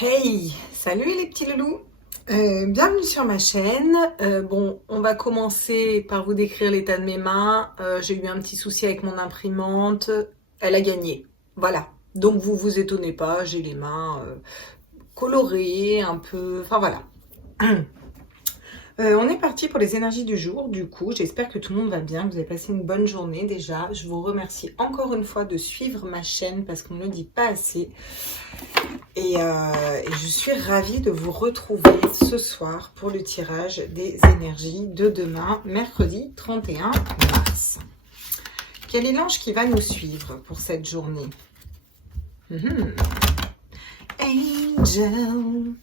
Hey, salut les petits loulous. Bienvenue sur ma chaîne. Bon, on va commencer par vous décrire l'état de mes mains. J'ai eu un petit souci avec mon imprimante. Elle a gagné. Voilà. Donc vous vous étonnez pas, j'ai les mains colorées, un peu... Enfin voilà. On est parti pour les énergies du jour. Du coup, j'espère que tout le monde va bien, que vous avez passé une bonne journée déjà. Je vous remercie encore une fois de suivre ma chaîne parce qu'on ne le dit pas assez. Et je suis ravie de vous retrouver ce soir pour le tirage des énergies de demain, mercredi 31 mars. Quel est l'ange qui va nous suivre pour cette journée? Angel.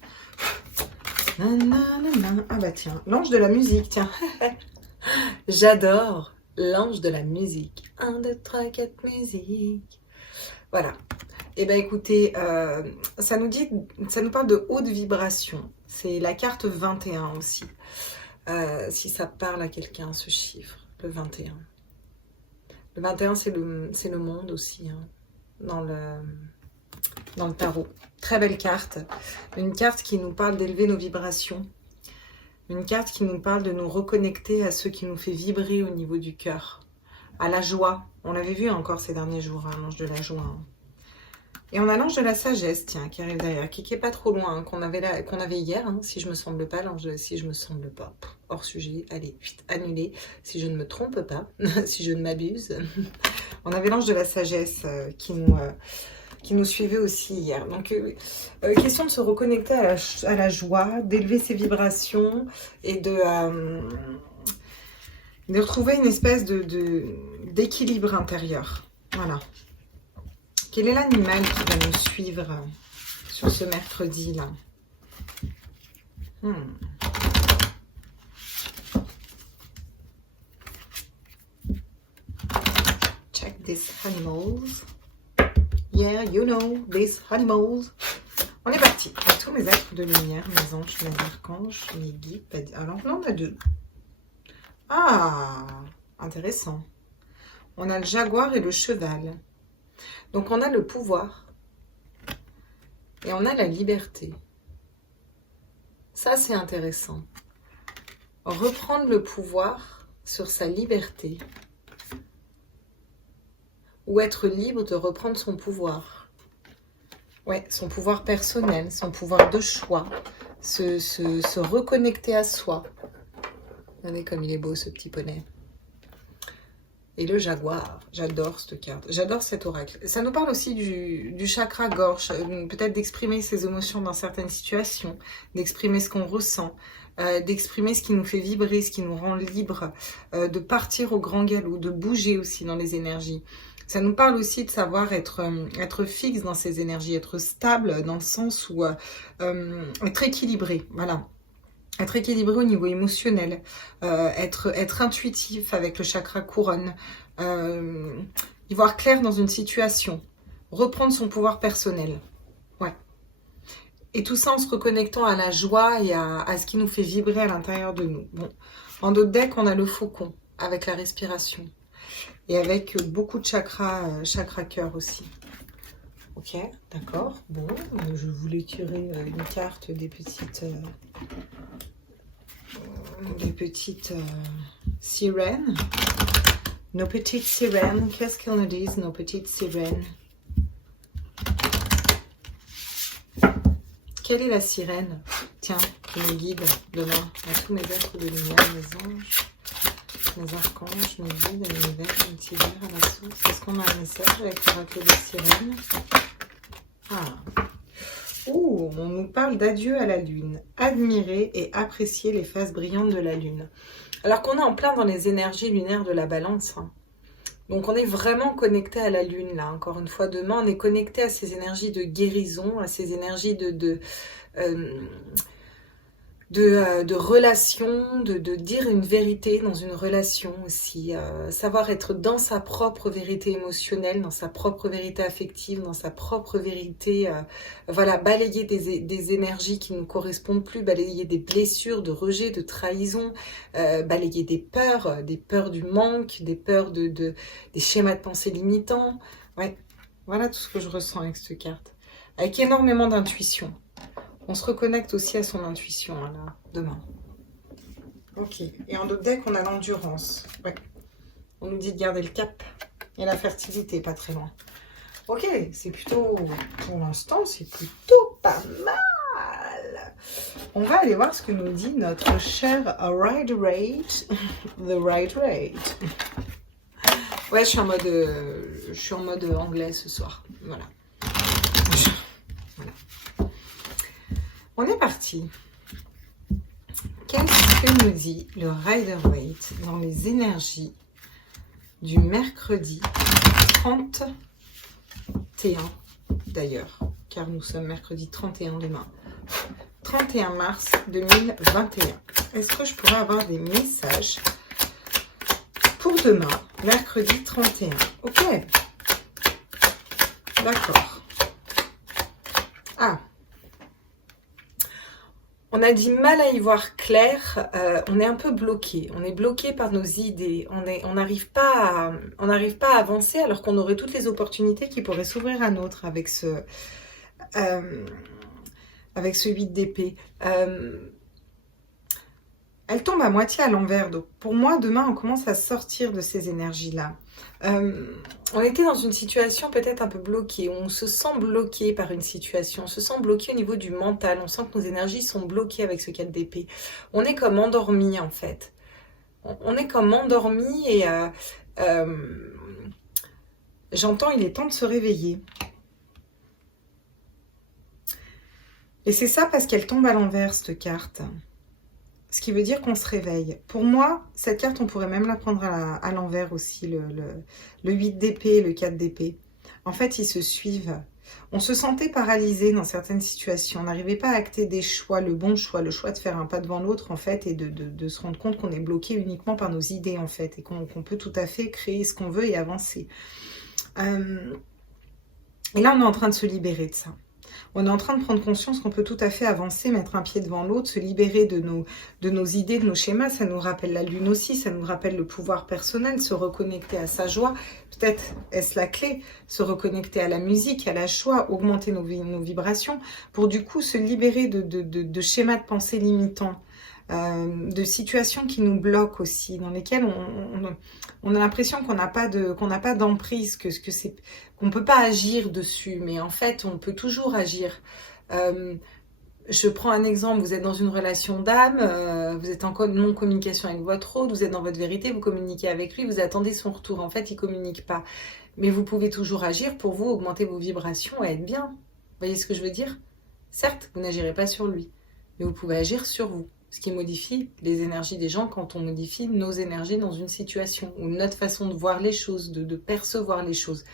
Ah bah tiens, l'ange de la musique, tiens. J'adore l'ange de la musique. 1, 2, 3, 4, musique. Voilà. Eh bien écoutez, ça nous parle de haute vibration. C'est la carte 21 aussi. Si ça parle à quelqu'un, ce chiffre, le 21. Le 21, c'est le monde aussi, hein, dans le tarot. Très belle carte. Une carte qui nous parle d'élever nos vibrations. Une carte qui nous parle de nous reconnecter à ce qui nous fait vibrer au niveau du cœur. À la joie. On l'avait vu encore ces derniers jours, hein, l'ange de la joie. Hein. Et on a l'ange de la sagesse, tiens, qui arrive derrière, qui est pas trop loin, hein, qu'on avait hier, hein, si je me semble pas, si je me semble pas, hors sujet, allez, vite, annulé, si je ne me trompe pas, si je ne m'abuse. On avait l'ange de la sagesse qui nous suivait aussi hier. Donc, question de se reconnecter à la joie, d'élever ses vibrations et de retrouver une espèce d'équilibre intérieur. Voilà. Quel est l'animal qui va nous suivre sur ce mercredi-là? Check these animals. Yeah, you know, these animals. On est parti. À tous mes êtres de lumière, mes anges, mes archanges, mes guides. Alors là, on a deux. Ah, intéressant. On a le jaguar et le cheval. Donc, on a le pouvoir et on a la liberté. Ça, c'est intéressant. Reprendre le pouvoir sur sa liberté ou être libre de reprendre son pouvoir. Ouais, son pouvoir personnel, son pouvoir de choix, se reconnecter à soi. Regardez comme il est beau, ce petit poney. Et le jaguar, j'adore cette carte, j'adore cet oracle. Ça nous parle aussi du chakra gorge, peut-être d'exprimer ses émotions dans certaines situations, d'exprimer ce qu'on ressent, d'exprimer ce qui nous fait vibrer, ce qui nous rend libre, de partir au grand galop, de bouger aussi dans les énergies. Ça nous parle aussi de savoir être fixe dans ces énergies, être stable dans le sens où être équilibré, voilà. Être équilibré au niveau émotionnel, être intuitif avec le chakra couronne, y voir clair dans une situation, reprendre son pouvoir personnel. Ouais. Et tout ça en se reconnectant à la joie et à ce qui nous fait vibrer à l'intérieur de nous. Bon. En d'autres decks, on a le faucon avec la respiration et avec beaucoup de chakra cœur aussi. Ok, d'accord. Bon, je voulais tirer une carte des petites sirènes. Nos petites sirènes, qu'est-ce qu'elles nous disent, nos petites sirènes? Quelle est la sirène, tiens, qui me guide demain à tous mes êtres de lumière, mes anges, mes archanges, mes guides, à l'univers, à l'univers, à la source? Est-ce qu'on a un message avec l'oracle des sirènes? Ah. Ouh, on nous parle d'adieu à la lune. Admirer et apprécier les phases brillantes de la lune. Alors qu'on est en plein dans les énergies lunaires de la balance. Hein. Donc on est vraiment connecté à la lune, là. Encore une fois, demain, on est connecté à ces énergies de guérison, à ces énergies de relation, de dire une vérité dans une relation aussi, savoir être dans sa propre vérité émotionnelle, dans sa propre vérité affective, dans sa propre vérité, voilà, balayer des énergies qui ne nous correspondent plus, balayer des blessures de rejet, de trahison, balayer des peurs du manque, des peurs des schémas de pensée limitants, ouais, voilà tout ce que je ressens avec cette carte, avec énormément d'intuition. On se reconnecte aussi à son intuition, hein, là, demain. Ok. Et en d'autres decks, on a l'endurance. Ouais. On nous dit de garder le cap. Et la fertilité, pas très loin. Ok, c'est plutôt... Pour l'instant, c'est plutôt pas mal. On va aller voir ce que nous dit notre cher Ride Rate. The Ride Rate. Ouais, je suis en mode anglais ce soir. Voilà. Voilà. On est parti. Qu'est-ce que nous dit le Rider-Waite dans les énergies du mercredi 31 d'ailleurs, car nous sommes mercredi 31 demain. 31 mars 2021. Est-ce que je pourrais avoir des messages pour demain, mercredi 31? Ok. D'accord. Ah. On a du mal à y voir clair, on est un peu bloqué, on est bloqué par nos idées, on n'arrive pas à avancer alors qu'on aurait toutes les opportunités qui pourraient s'ouvrir à nôtre avec ce 8 d'épée. Elle tombe à moitié à l'envers, donc pour moi demain on commence à sortir de ces énergies-là. On était dans une situation peut-être un peu bloquée, on se sent bloqué par une situation, on se sent bloqué au niveau du mental, on sent que nos énergies sont bloquées avec ce 4 d'épée. On est comme endormi en fait. On est comme endormi et j'entends il est temps de se réveiller. Et c'est ça parce qu'elle tombe à l'envers cette carte. Ce qui veut dire qu'on se réveille. Pour moi, cette carte, on pourrait même la prendre à l'envers aussi, le 8 d'épée et le 4 d'épée. En fait, ils se suivent. On se sentait paralysé dans certaines situations. On n'arrivait pas à acter des choix, le bon choix, le choix de faire un pas devant l'autre, en fait, et de se rendre compte qu'on est bloqué uniquement par nos idées, en fait, et qu'on peut tout à fait créer ce qu'on veut et avancer. Et là, on est en train de se libérer de ça. On est en train de prendre conscience qu'on peut tout à fait avancer, mettre un pied devant l'autre, se libérer de nos idées, de nos schémas. Ça nous rappelle la lune aussi, ça nous rappelle le pouvoir personnel, se reconnecter à sa joie. Peut-être est-ce la clé, se reconnecter à la musique, à la joie, augmenter nos vibrations, pour du coup se libérer de schémas de pensée limitants. De situations qui nous bloquent aussi, dans lesquelles on a l'impression qu'on n'a pas d'emprise, qu'on ne peut pas agir dessus, mais en fait on peut toujours agir. Je prends un exemple, vous êtes dans une relation d'âme, vous êtes en non-communication avec votre autre, vous êtes dans votre vérité, vous communiquez avec lui, vous attendez son retour, en fait il ne communique pas. Mais vous pouvez toujours agir pour vous, augmenter vos vibrations et être bien. Vous voyez ce que je veux dire? Certes, vous n'agirez pas sur lui, mais vous pouvez agir sur vous. Ce qui modifie les énergies des gens quand on modifie nos énergies dans une situation ou notre façon de voir les choses, de percevoir les choses.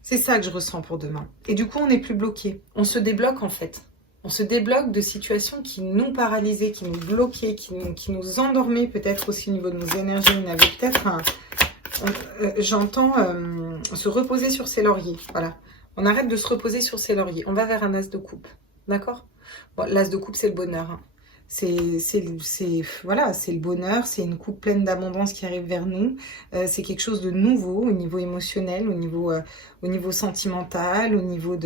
C'est ça que je ressens pour demain. Et du coup, on n'est plus bloqué. On se débloque en fait. On se débloque de situations qui nous paralysaient, qui nous bloquaient, qui nous endormaient peut-être aussi au niveau de nos énergies. On avait peut-être j'entends se reposer sur ses lauriers. Voilà. On arrête de se reposer sur ses lauriers. On va vers un as de coupe. D'accord? Bon, l'as de coupe, c'est le bonheur. Hein. Voilà, c'est le bonheur, c'est une coupe pleine d'abondance qui arrive vers nous. C'est quelque chose de nouveau au niveau émotionnel, au niveau sentimental, au niveau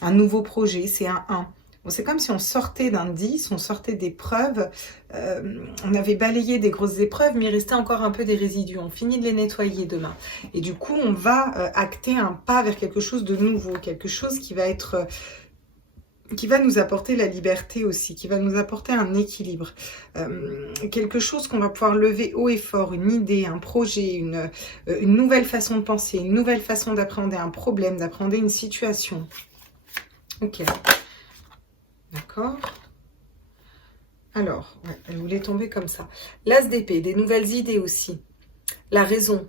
un nouveau projet, c'est un 1. Bon, c'est comme si on sortait d'un 10, on sortait d'épreuves, on avait balayé des grosses épreuves, mais il restait encore un peu des résidus. On finit de les nettoyer demain. Et du coup, on va acter un pas vers quelque chose de nouveau, quelque chose qui va être... qui va nous apporter la liberté aussi, qui va nous apporter un équilibre. Quelque chose qu'on va pouvoir lever haut et fort, une idée, un projet, une nouvelle façon de penser, une nouvelle façon d'appréhender un problème, d'appréhender une situation. Ok. D'accord. Alors, ouais, elle voulait tomber comme ça. L'as d'épée, des nouvelles idées aussi. La raison.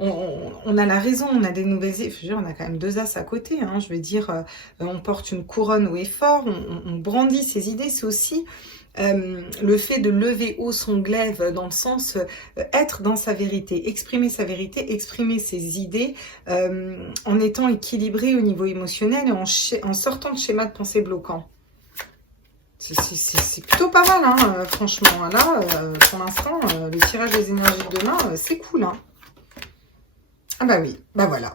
On a la raison, on a des nouvelles idées. On a quand même 2 as à côté. Hein, je veux dire, on porte une couronne haut et fort, on brandit ses idées. C'est aussi le fait de lever haut son glaive dans le sens être dans sa vérité, exprimer ses idées en étant équilibré au niveau émotionnel et en sortant de schémas de pensée bloquants. C'est plutôt pas mal, hein, franchement. Là, pour l'instant, le tirage des énergies de demain, c'est cool. Hein. Ah bah oui, bah voilà.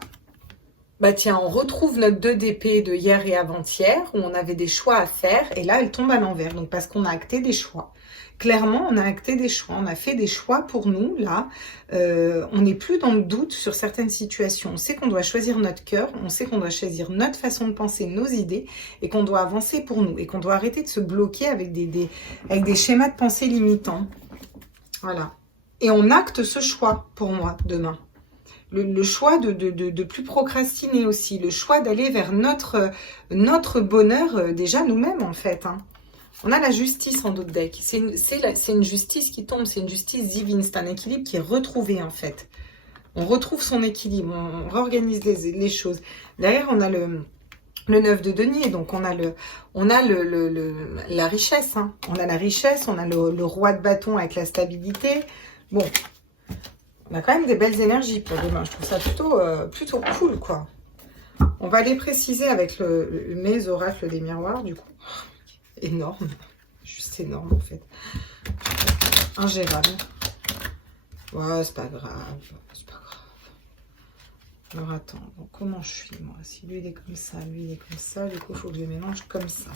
bah tiens, on retrouve notre 2 d'épée de hier et avant-hier, où on avait des choix à faire, et là, elle tombe à l'envers. Donc, parce qu'on a acté des choix. Clairement, on a acté des choix. On a fait des choix pour nous, là. On n'est plus dans le doute sur certaines situations. On sait qu'on doit choisir notre cœur, on sait qu'on doit choisir notre façon de penser, nos idées, et qu'on doit avancer pour nous, et qu'on doit arrêter de se bloquer avec des schémas de pensée limitants. Voilà. Et on acte ce choix, pour moi, demain. Le choix de plus procrastiner aussi, le choix d'aller vers notre bonheur déjà nous-mêmes en fait. Hein. On a la justice en d'autres decks. C'est une justice qui tombe, c'est une justice divine, c'est un équilibre qui est retrouvé en fait. On retrouve son équilibre, on réorganise les choses. Derrière, on a le 9 de denier, donc on a la richesse. Hein. On a la richesse, on a le roi de bâton avec la stabilité. Bon. On a quand même des belles énergies pour demain. Je trouve ça plutôt cool, quoi. On va les préciser avec mes oracles des miroirs, du coup. Énorme. Juste énorme, en fait. Ingérable. Ouais, c'est pas grave. C'est pas grave. Alors, attends. Donc, comment je suis, moi? Si lui, il est comme ça, lui, il est comme ça, du coup, il faut que je les mélange comme ça.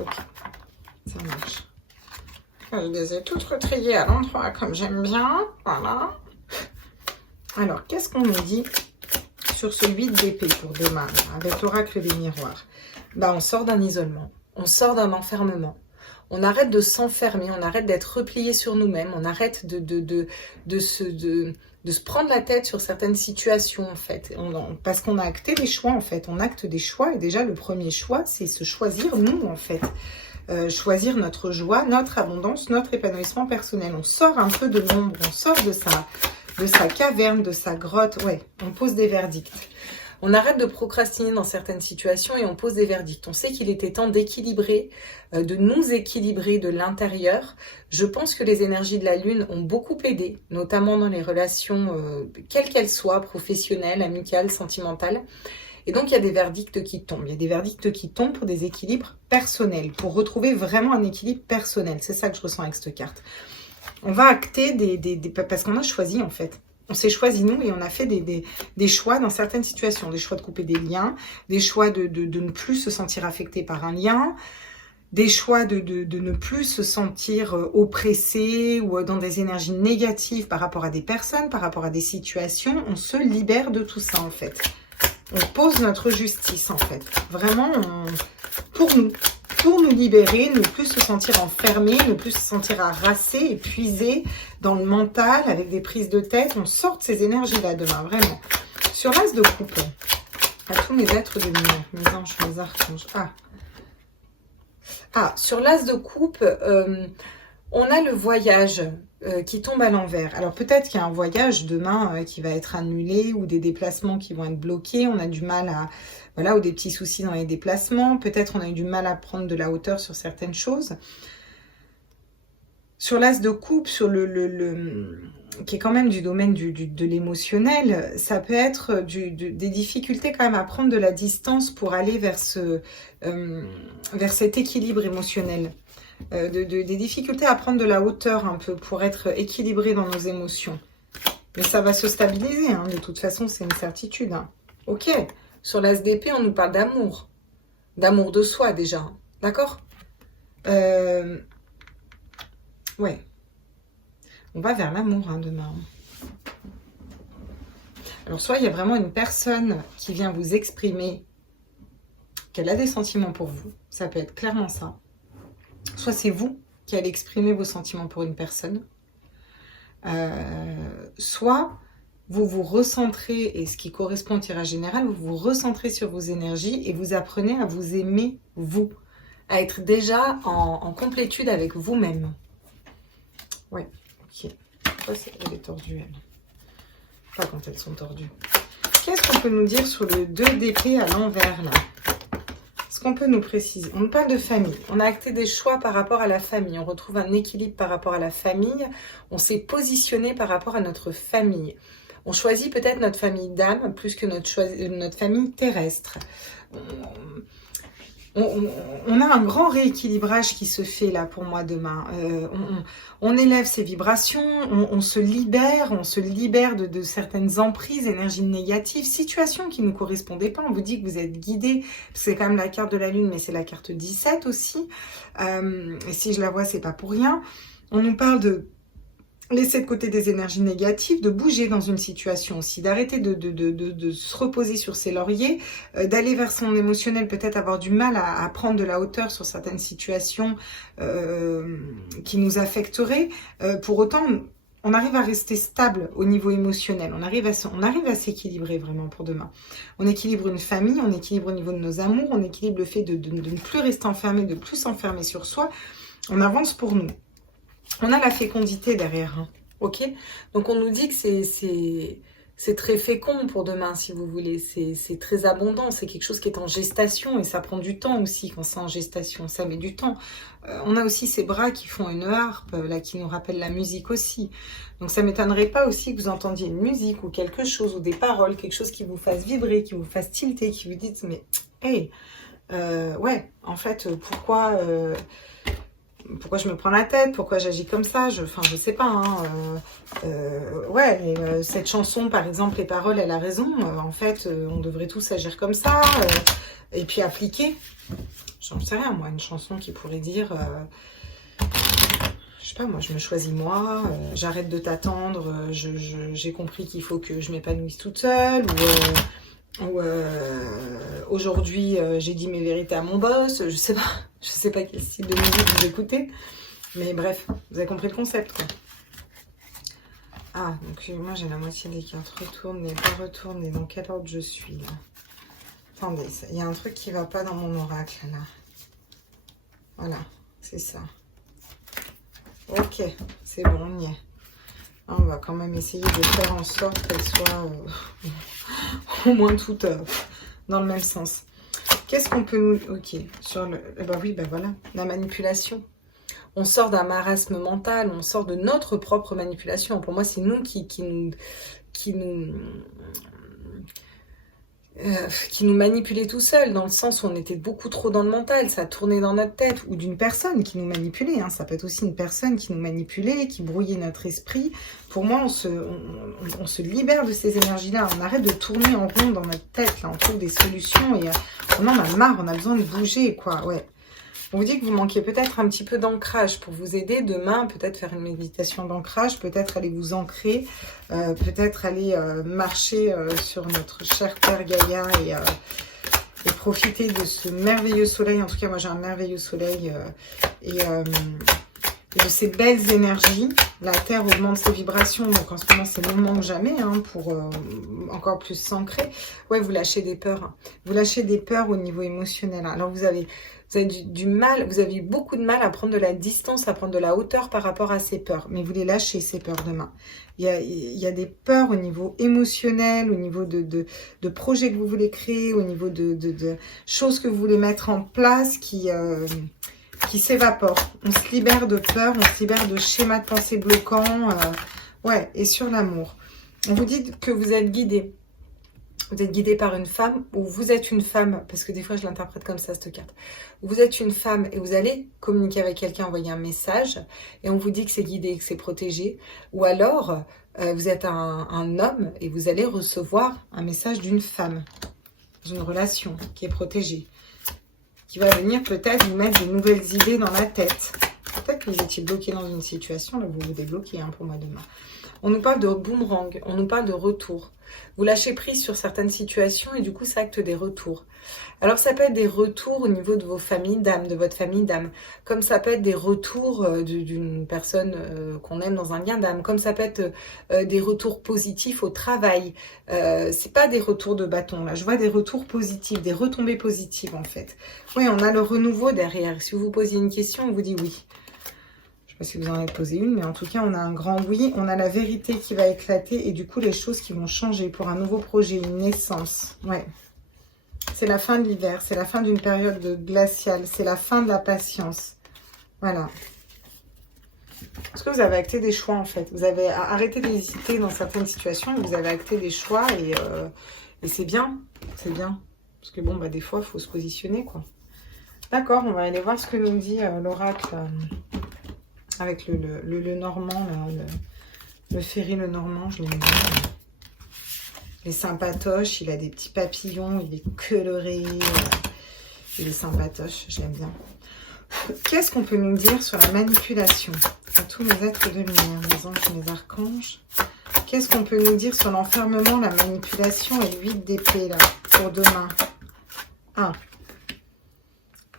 Ok. Ça marche. Je les ai toutes retriées à l'endroit comme j'aime bien. Voilà. Alors, qu'est-ce qu'on nous dit sur ce 8 d'épée pour demain, avec l'oracle des miroirs? Bah, on sort d'un isolement. On sort d'un enfermement. On arrête de s'enfermer. On arrête d'être replié sur nous-mêmes. On arrête de se prendre la tête sur certaines situations, en fait. Parce qu'on a acté des choix, en fait. On acte des choix. Et déjà, le premier choix, c'est se choisir, nous, en fait. Choisir notre joie, notre abondance, notre épanouissement personnel. On sort un peu de l'ombre, on sort de sa caverne, de sa grotte. Ouais, on pose des verdicts. On arrête de procrastiner dans certaines situations et on pose des verdicts. On sait qu'il était temps d'équilibrer, de nous équilibrer de l'intérieur. Je pense que les énergies de la Lune ont beaucoup aidé, notamment dans les relations, quelles qu'elles soient, professionnelles, amicales, sentimentales. Et donc, il y a des verdicts qui tombent. Il y a des verdicts qui tombent pour des équilibres personnels, pour retrouver vraiment un équilibre personnel. C'est ça que je ressens avec cette carte. On va acter parce qu'on a choisi, en fait. On s'est choisi, nous, et on a fait des choix dans certaines situations. Des choix de couper des liens, des choix de ne plus se sentir affecté par un lien, des choix de ne plus se sentir oppressé ou dans des énergies négatives par rapport à des personnes, par rapport à des situations. On se libère de tout ça, en fait. On pose notre justice, en fait. Vraiment, pour nous libérer, ne plus se sentir enfermé, ne plus se sentir harassé, épuisé dans le mental, avec des prises de tête. On sort de ces énergies-là demain, vraiment. Sur l'as de coupe, à tous mes êtres de lumière, mes anges, mes archanges. Sur l'as de coupe, on a le voyage qui tombe à l'envers. Alors peut-être qu'il y a un voyage demain qui va être annulé ou des déplacements qui vont être bloqués. On a du mal à... Voilà, ou des petits soucis dans les déplacements. Peut-être on a eu du mal à prendre de la hauteur sur certaines choses. Sur l'as de coupe, sur qui est quand même du domaine de l'émotionnel, ça peut être des difficultés quand même à prendre de la distance pour aller vers cet équilibre émotionnel. Des difficultés à prendre de la hauteur un peu pour être équilibré dans nos émotions. Mais ça va se stabiliser, hein, de toute façon, c'est une certitude. Hein. Ok, sur l'as d'épée, on nous parle d'amour. D'amour de soi, déjà. D'accord Ouais. On va vers l'amour hein, demain. Alors, soit il y a vraiment une personne qui vient vous exprimer qu'elle a des sentiments pour vous. Ça peut être clairement ça. Soit c'est vous qui allez exprimer vos sentiments pour une personne. Soit vous vous recentrez, et ce qui correspond au tirage général, vous vous recentrez sur vos énergies et vous apprenez à vous aimer, vous. À être déjà en complétude avec vous-même. Ouais, ok. Elle est tordue, elle. Pas quand elles sont tordues. Qu'est-ce qu'on peut nous dire sur le 2 d'épée à l'envers, là? Est-ce qu'on peut nous préciser? On nous parle de famille. On a acté des choix par rapport à la famille. On retrouve un équilibre par rapport à la famille. On s'est positionné par rapport à notre famille. On choisit peut-être notre famille d'âme plus que notre famille terrestre. on a un grand rééquilibrage qui se fait là pour moi demain. On élève ses vibrations, on se libère de certaines emprises, énergies négatives, situations qui ne nous correspondaient pas. On vous dit que vous êtes guidé, parce que c'est quand même la carte de la lune, mais c'est la carte 17 aussi. Et si je la vois, c'est pas pour rien. On nous parle de laisser de côté des énergies négatives, de bouger dans une situation aussi, d'arrêter de se reposer sur ses lauriers, d'aller vers son émotionnel, peut-être avoir du mal à prendre de la hauteur sur certaines situations qui nous affecteraient. Pour autant, on arrive à rester stable au niveau émotionnel, on arrive à s'équilibrer vraiment pour demain. On équilibre une famille, on équilibre au niveau de nos amours, on équilibre le fait de ne plus rester enfermé, de plus s'enfermer sur soi. On avance pour nous. On a la fécondité derrière, hein, ok? Donc on nous dit que c'est très fécond pour demain, si vous voulez. C'est très abondant, c'est quelque chose qui est en gestation et ça prend du temps aussi quand c'est en gestation, ça met du temps. On a aussi ces bras qui font une harpe, là, qui nous rappellent la musique aussi. Donc ça m'étonnerait pas aussi que vous entendiez une musique ou quelque chose, ou des paroles, quelque chose qui vous fasse vibrer, qui vous fasse tilter, qui vous dites, mais hey, ouais, en fait, pourquoi je me prends la tête, pourquoi j'agis comme ça, enfin je sais pas, hein, ouais, cette chanson par exemple, les paroles, elle a raison, en fait on devrait tous agir comme ça, et puis appliquer, j'en sais rien moi, une chanson qui pourrait dire, je sais pas moi, je me choisis moi, j'arrête de t'attendre, j'ai compris qu'il faut que je m'épanouisse toute seule, ou aujourd'hui j'ai dit mes vérités à mon boss, je sais pas quel style de musique vous écoutez, mais bref, vous avez compris le concept quoi. Ah, donc moi j'ai la moitié des cartes, retourner, pas retourner, dans quel ordre je suis là? Attendez, il y a un truc qui va pas dans mon oracle là. Voilà, c'est ça. Ok, c'est bon, on y est. On va quand même essayer de faire en sorte qu'elle soit au moins toute dans le même sens. Qu'est-ce qu'on peut nous... Ok, sur le... Bah oui, bah voilà, la manipulation. On sort d'un marasme mental, on sort de notre propre manipulation. Pour moi, c'est nous qui nous manipulait tout seul, dans le sens où on était beaucoup trop dans le mental, ça tournait dans notre tête, ou d'une personne qui nous manipulait, hein. Ça peut être aussi une personne qui nous manipulait, qui brouillait notre esprit. Pour moi, on se libère de ces énergies-là, on arrête de tourner en rond dans notre tête, là, on trouve des solutions, et on en a marre, on a besoin de bouger, quoi, ouais. On vous dit que vous manquez peut-être un petit peu d'ancrage pour vous aider demain, peut-être faire une méditation d'ancrage, peut-être aller vous ancrer, peut-être aller marcher sur notre chère Terre Gaïa et profiter de ce merveilleux soleil. En tout cas, moi j'ai un merveilleux soleil et de ces belles énergies. La Terre augmente ses vibrations, donc en ce moment c'est le moment ou jamais hein, pour encore plus s'ancrer. Ouais, vous lâchez des peurs. Hein. Vous lâchez des peurs au niveau émotionnel. Hein. Alors vous avez du mal, vous avez eu beaucoup de mal à prendre de la distance, à prendre de la hauteur par rapport à ces peurs. Mais vous les lâchez, ces peurs demain. Il y a des peurs au niveau émotionnel, au niveau de projets que vous voulez créer, au niveau de choses que vous voulez mettre en place qui s'évaporent. On se libère de peur, on se libère de schémas de pensée bloquants. Ouais, et sur l'amour. On vous dit que vous êtes guidé. Vous êtes guidé par une femme ou vous êtes une femme, parce que des fois je l'interprète comme ça cette carte. Vous êtes une femme et vous allez communiquer avec quelqu'un, envoyer un message et on vous dit que c'est guidé, que c'est protégé. Ou alors vous êtes un homme et vous allez recevoir un message d'une femme, d'une relation qui est protégée, qui va venir peut-être vous mettre de nouvelles idées dans la tête. Peut-être que vous étiez bloqué dans une situation, là vous vous débloquez hein, pour moi demain. On nous parle de boomerang, on nous parle de retour. Vous lâchez prise sur certaines situations et du coup ça acte des retours. Alors ça peut être des retours au niveau de vos familles d'âme, de votre famille d'âme, comme ça peut être des retours d'une personne qu'on aime dans un lien d'âme, comme ça peut être des retours positifs au travail. C'est pas des retours de bâton là, je vois des retours positifs, des retombées positives en fait. Oui, on a le renouveau derrière. Si vous vous posiez une question, on vous dit oui. Je ne sais pas si vous en avez posé une, mais en tout cas, on a un grand oui. On a la vérité qui va éclater et du coup, les choses qui vont changer pour un nouveau projet, une naissance. Ouais. C'est la fin de l'hiver, c'est la fin d'une période glaciale, c'est la fin de la patience. Voilà. Parce que vous avez acté des choix, en fait. Vous avez arrêté d'hésiter dans certaines situations, vous avez acté des choix et c'est bien. C'est bien. Parce que bon, bah, des fois, il faut se positionner, quoi. D'accord, on va aller voir ce que nous dit l'oracle avec le normand, là, le ferry le normand, je l'ai dit. Il est sympatoche, il a des petits papillons, il est coloré, il est sympatoche, je l'aime bien. Qu'est-ce qu'on peut nous dire sur la manipulation à tous les êtres de lumière, les anges et les archanges? Qu'est-ce qu'on peut nous dire sur l'enfermement, la manipulation et le 8 d'épée, là, pour demain?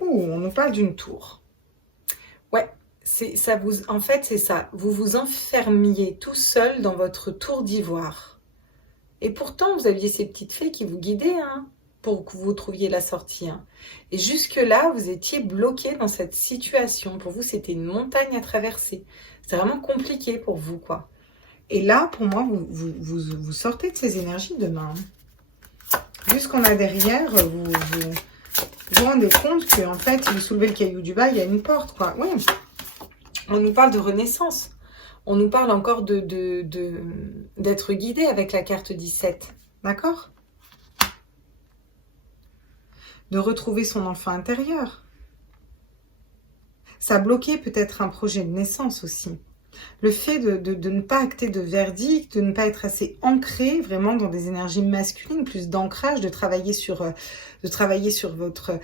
On nous parle d'une tour. Ouais, ça vous, en fait, c'est ça. Vous vous enfermiez tout seul dans votre tour d'ivoire. Et pourtant, vous aviez ces petites fées qui vous guidaient, hein, pour que vous trouviez la sortie. Hein. Et jusque-là, vous étiez bloqué dans cette situation. Pour vous, c'était une montagne à traverser. C'est vraiment compliqué pour vous, quoi. Et là, pour moi, vous sortez de ces énergies demain. Vu ce qu'on a derrière, vous vous rendez compte qu'en fait, si vous soulevez le caillou du bas, il y a une porte, quoi. Oui. On nous parle de renaissance. On nous parle encore d'être guidé avec la carte 17. D'accord? De retrouver son enfant intérieur. Ça a bloqué peut-être un projet de naissance aussi. Le fait de ne pas acter de verdict, de ne pas être assez ancré vraiment dans des énergies masculines, plus d'ancrage, de travailler sur votre,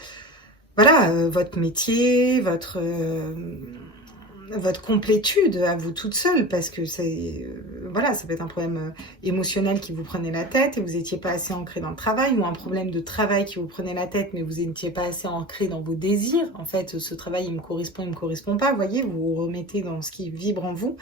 voilà, votre métier, votre complétude à vous toute seule, parce que c'est voilà, ça peut être un problème émotionnel qui vous prenait la tête et vous n'étiez pas assez ancré dans le travail, ou un problème de travail qui vous prenait la tête mais vous n'étiez pas assez ancré dans vos désirs. En fait, ce travail il me correspond pas, vous voyez, vous vous remettez dans ce qui vibre en vous.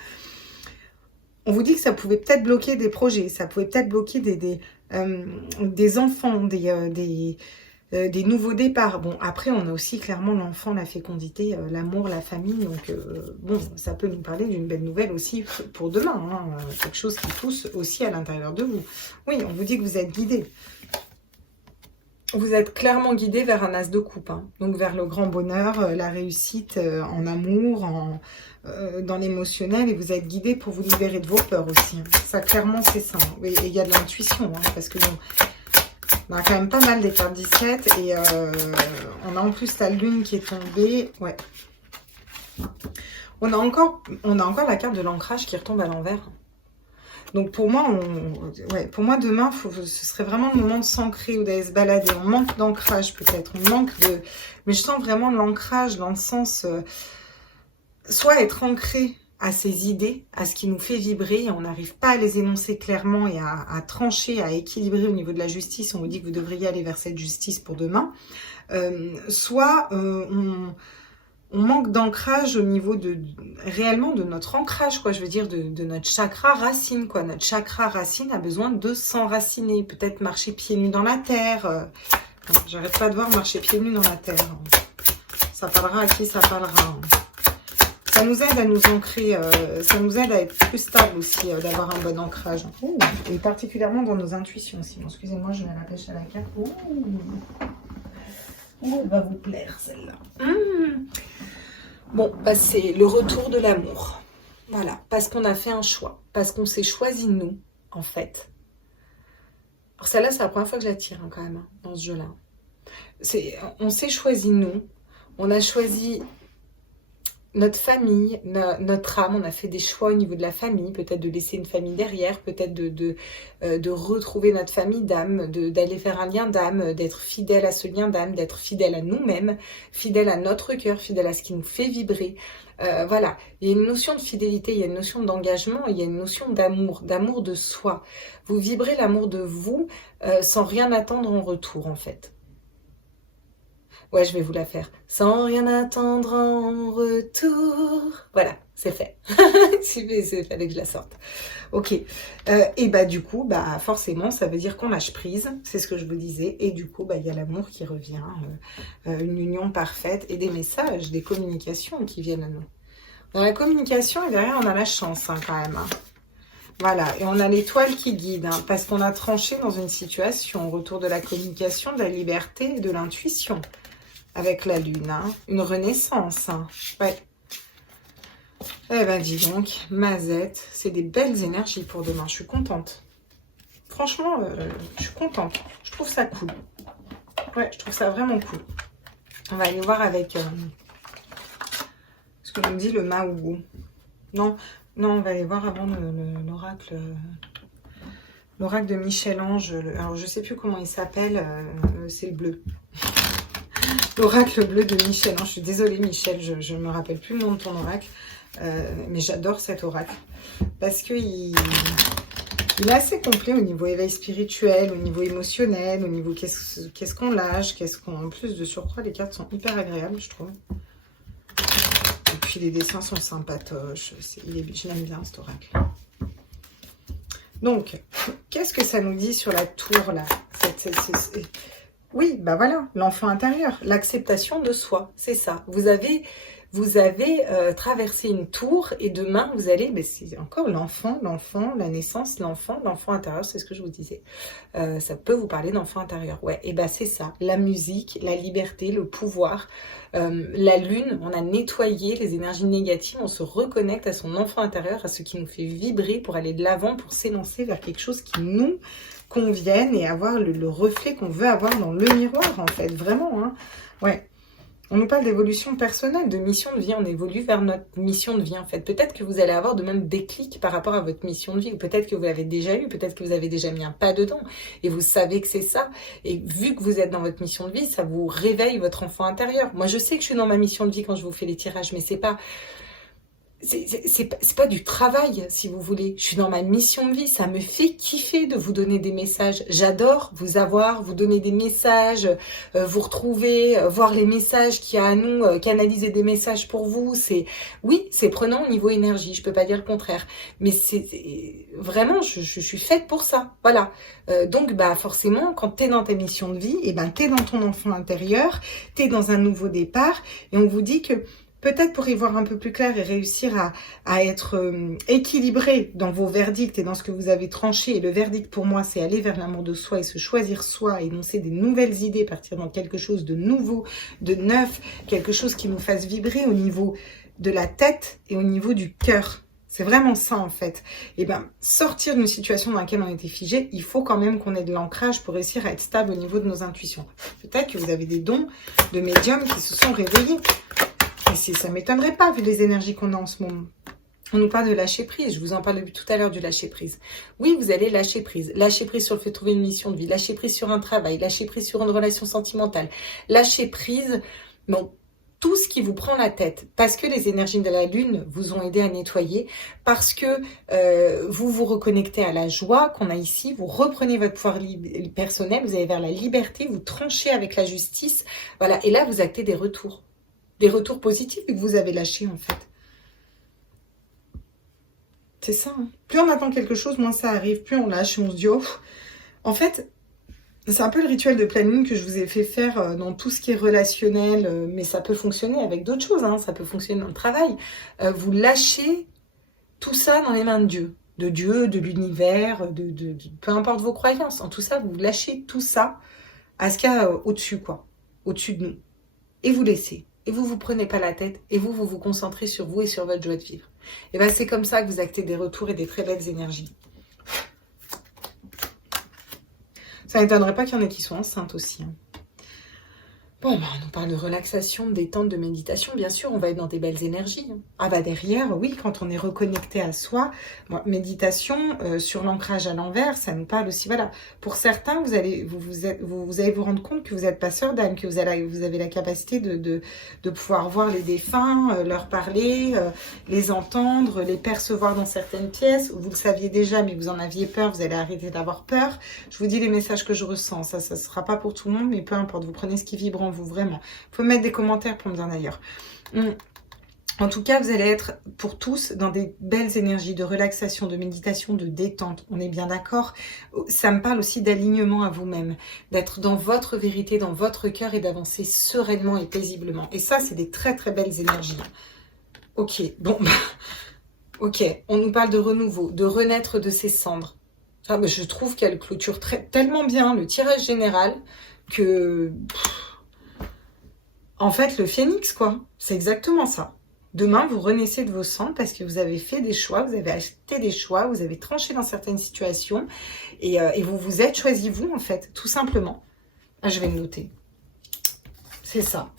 On vous dit que ça pouvait peut-être bloquer des projets, ça pouvait peut-être bloquer des enfants, des nouveaux départs. Bon, après, on a aussi clairement l'enfant, la fécondité, l'amour, la famille. Donc, bon, ça peut nous parler d'une belle nouvelle aussi pour demain. Hein, quelque chose qui pousse aussi à l'intérieur de vous. Oui, on vous dit que vous êtes guidé. Vous êtes clairement guidé vers un as de coupe. Hein, donc, vers le grand bonheur, la réussite en amour, dans l'émotionnel. Et vous êtes guidé pour vous libérer de vos peurs aussi. Hein. Ça, clairement, c'est ça. Hein. Et il y a de l'intuition. Hein, parce que bon... On a quand même pas mal des cartes 17 et on a en plus la lune qui est tombée. Ouais. On a encore la carte de l'ancrage qui retombe à l'envers. Donc pour moi, pour moi demain, ce serait vraiment le moment de s'ancrer ou d'aller se balader. On manque d'ancrage peut-être, on manque de... Mais je sens vraiment de l'ancrage dans le sens... soit être ancré à ses idées, à ce qui nous fait vibrer, et on n'arrive pas à les énoncer clairement et à trancher, à équilibrer au niveau de la justice. On vous dit que vous devriez aller vers cette justice pour demain. Soit on manque d'ancrage au niveau réellement de notre ancrage, quoi. Je veux dire de notre chakra racine, quoi. Notre chakra racine a besoin de s'enraciner, peut-être marcher pieds nus dans la terre. J'arrête pas de voir marcher pieds nus dans la terre. Ça parlera à qui ça parlera. Ça nous aide à nous ancrer, ça nous aide à être plus stable aussi, d'avoir un bon ancrage. Ouh, et particulièrement dans nos intuitions aussi. Bon, excusez-moi, je mets la pêche à la carte. Ouh, elle va vous plaire celle-là. Bon, bah, c'est le retour de l'amour. Voilà, parce qu'on a fait un choix. Parce qu'on s'est choisi nous, en fait. Alors celle-là, c'est la première fois que je la tire hein, quand même, hein, dans ce jeu-là. On s'est choisi nous. On a choisi... notre famille, notre âme, on a fait des choix au niveau de la famille, peut-être de laisser une famille derrière, peut-être de retrouver notre famille d'âme, d'aller faire un lien d'âme, d'être fidèle à ce lien d'âme, d'être fidèle à nous-mêmes, fidèle à notre cœur, fidèle à ce qui nous fait vibrer. Voilà, il y a une notion de fidélité, il y a une notion d'engagement, il y a une notion d'amour de soi. Vous vibrez l'amour de vous sans rien attendre en retour en fait. Ouais, je vais vous la faire. Sans rien attendre en retour. Voilà, c'est fait. Il fallait que je la sorte. Ok. Et bah du coup, bah forcément, ça veut dire qu'on lâche prise. C'est ce que je vous disais. Et du coup, bah il y a l'amour qui revient. Une union parfaite et des messages, des communications qui viennent à nous. Dans la communication, et derrière, on a la chance hein, quand même. Hein. Voilà, et on a l'étoile qui guide, hein, parce qu'on a tranché dans une situation, retour de la communication, de la liberté et de l'intuition. Avec la lune, hein. Une renaissance. Hein. Ouais. Eh ben dis donc, Mazette, c'est des belles énergies pour demain. Je suis contente. Franchement, je suis contente. Je trouve ça cool. Ouais, je trouve ça vraiment cool. On va aller voir avec ce que nous dit le Maougou. Non, on va aller voir avant l'oracle. L'oracle de Michel-Ange. Alors, je ne sais plus comment il s'appelle. C'est le bleu. L'oracle bleu de Michel-Ange. Je suis désolée, Michel. Je ne me rappelle plus le nom de ton oracle. Mais j'adore cet oracle. Parce qu'il est assez complet au niveau éveil spirituel, au niveau émotionnel, au niveau qu'est-ce qu'on lâche, En plus de surcroît, les cartes sont hyper agréables, je trouve. Et puis les dessins sont sympatoches. Je l'aime bien, cet oracle. Donc, qu'est-ce que ça nous dit sur la tour, là? Oui, bah voilà, l'enfant intérieur, l'acceptation de soi, c'est ça. Vous avez traversé une tour et demain, vous allez, c'est encore l'enfant, la naissance, l'enfant intérieur, c'est ce que je vous disais. Ça peut vous parler d'enfant intérieur, ouais, et c'est ça, la musique, la liberté, le pouvoir, la lune, on a nettoyé les énergies négatives, on se reconnecte à son enfant intérieur, à ce qui nous fait vibrer pour aller de l'avant, pour s'élancer vers quelque chose qui nous convienne et avoir le reflet qu'on veut avoir dans le miroir, en fait, vraiment, hein, ouais. On nous parle d'évolution personnelle, de mission de vie. On évolue vers notre mission de vie, en fait. Peut-être que vous allez avoir de même déclic par rapport à votre mission de vie. Ou peut-être que vous l'avez déjà eu. Peut-être que vous avez déjà mis un pas dedans. Et vous savez que c'est ça. Et vu que vous êtes dans votre mission de vie, ça vous réveille votre enfant intérieur. Moi, je sais que je suis dans ma mission de vie quand je vous fais les tirages. Mais c'est pas du travail, si vous voulez. Je suis dans ma mission de vie. Ça me fait kiffer de vous donner des messages. J'adore vous donner des messages, vous retrouver, voir les messages qu'il y a à nous, canaliser des messages pour vous. Oui, c'est prenant au niveau énergie. Je peux pas dire le contraire. Mais vraiment, je suis faite pour ça. Voilà. Donc, forcément, quand t'es dans ta mission de vie, t'es dans ton enfant intérieur, t'es dans un nouveau départ, et on vous dit que peut-être pour y voir un peu plus clair et réussir à être équilibré dans vos verdicts et dans ce que vous avez tranché. Et le verdict pour moi, c'est aller vers l'amour de soi et se choisir soi, énoncer des nouvelles idées, partir dans quelque chose de nouveau, de neuf, quelque chose qui nous fasse vibrer au niveau de la tête et au niveau du cœur. C'est vraiment ça, en fait. Et sortir d'une situation dans laquelle on était figé, il faut quand même qu'on ait de l'ancrage pour réussir à être stable au niveau de nos intuitions. Peut-être que vous avez des dons de médiums qui se sont réveillés. Et ça ne m'étonnerait pas, vu les énergies qu'on a en ce moment. On nous parle de lâcher prise. Je vous en parle depuis tout à l'heure du lâcher prise. Oui, vous allez lâcher prise. Lâcher prise sur le fait de trouver une mission de vie. Lâcher prise sur un travail. Lâcher prise sur une relation sentimentale. Lâcher prise, tout ce qui vous prend la tête. Parce que les énergies de la lune vous ont aidé à nettoyer. Parce que vous vous reconnectez à la joie qu'on a ici. Vous reprenez votre pouvoir personnel. Vous allez vers la liberté. Vous tranchez avec la justice. Voilà. Et là, vous actez des retours. Des retours positifs que vous avez lâchés, en fait. C'est ça. Hein. Plus on attend quelque chose, moins ça arrive. Plus on lâche, on se dit, oh. En fait, c'est un peu le rituel de pleine lune que je vous ai fait faire dans tout ce qui est relationnel. Mais ça peut fonctionner avec d'autres choses. Hein. Ça peut fonctionner dans le travail. Vous lâchez tout ça dans les mains de Dieu. De Dieu, de l'univers, de peu importe vos croyances. En tout ça, vous lâchez tout ça à ce qu'il y a au-dessus, quoi. Au-dessus de nous. Et vous laissez. Et vous vous prenez pas la tête, et vous vous concentrez sur vous et sur votre joie de vivre. Et c'est comme ça que vous actez des retours et des très belles énergies. Ça n'étonnerait pas qu'il y en ait qui soient enceintes aussi. Hein. Bon, on nous parle de relaxation, de détente, de méditation. Bien sûr, on va être dans des belles énergies. Derrière, oui, quand on est reconnecté à soi, méditation sur l'ancrage à l'envers, ça nous parle aussi. Voilà, pour certains, vous allez vous rendre compte que vous êtes passeur d'âme, que vous avez la capacité de pouvoir voir les défunts, leur parler, les entendre, les percevoir dans certaines pièces. Vous le saviez déjà, mais vous en aviez peur. Vous allez arrêter d'avoir peur. Je vous dis les messages que je ressens. Ça sera pas pour tout le monde, mais peu importe. Vous prenez ce qui vibre en vous, vraiment. Vous pouvez mettre des commentaires pour me dire d'ailleurs. En tout cas, vous allez être pour tous dans des belles énergies de relaxation, de méditation, de détente. On est bien d'accord? Ça me parle aussi d'alignement à vous-même, d'être dans votre vérité, dans votre cœur et d'avancer sereinement et paisiblement. Et ça, c'est des très très belles énergies. Ok, bon, ok, on nous parle de renouveau, de renaître de ses cendres. Je trouve qu'elle clôture tellement bien le tirage général que... En fait, le phénix, quoi. C'est exactement ça. Demain, vous renaissez de vos cendres parce que vous avez fait des choix, vous avez acheté des choix, vous avez tranché dans certaines situations et vous vous êtes choisi vous, en fait, tout simplement. Je vais le noter. C'est ça.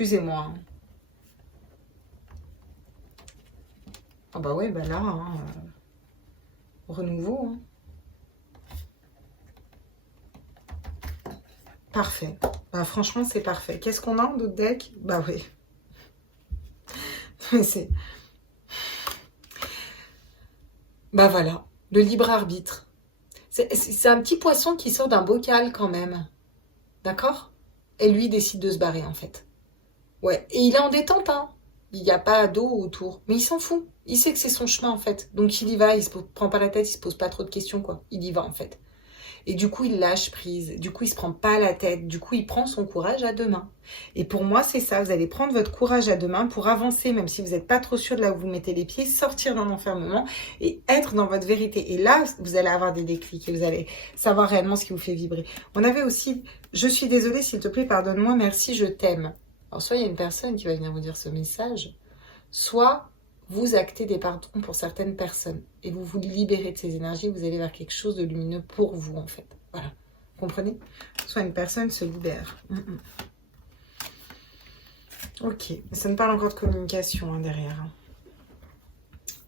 excusez-moi. Hein. Ah bah ouais, bah là, hein, renouveau. Hein. Parfait. Bah franchement, c'est parfait. Qu'est-ce qu'on a en d'autres decks? Bah oui. C'est... Bah voilà, le libre arbitre. C'est un petit poisson qui sort d'un bocal quand même. D'accord? Et lui décide de se barrer en fait. Ouais, et il est en détente, hein. Il n'y a pas d'eau autour. Mais il s'en fout. Il sait que c'est son chemin en fait. Donc il y va, il se prend pas la tête, il se pose pas trop de questions quoi. Il y va en fait. Et du coup, il lâche prise. Du coup, il se prend pas la tête. Du coup, il prend son courage à deux mains. Et pour moi, c'est ça. Vous allez prendre votre courage à deux mains pour avancer, même si vous n'êtes pas trop sûr de là où vous mettez les pieds, sortir d'un enfermement et être dans votre vérité. Et là, vous allez avoir des déclics et vous allez savoir réellement ce qui vous fait vibrer. On avait aussi, je suis désolée, s'il te plaît, pardonne-moi, merci, je t'aime. Alors, soit il y a une personne qui va venir vous dire ce message, soit vous actez des pardons pour certaines personnes et vous vous libérez de ces énergies, vous allez vers quelque chose de lumineux pour vous en fait. Voilà, vous comprenez? Soit une personne se libère. Ok, ça me parle encore de communication hein, derrière.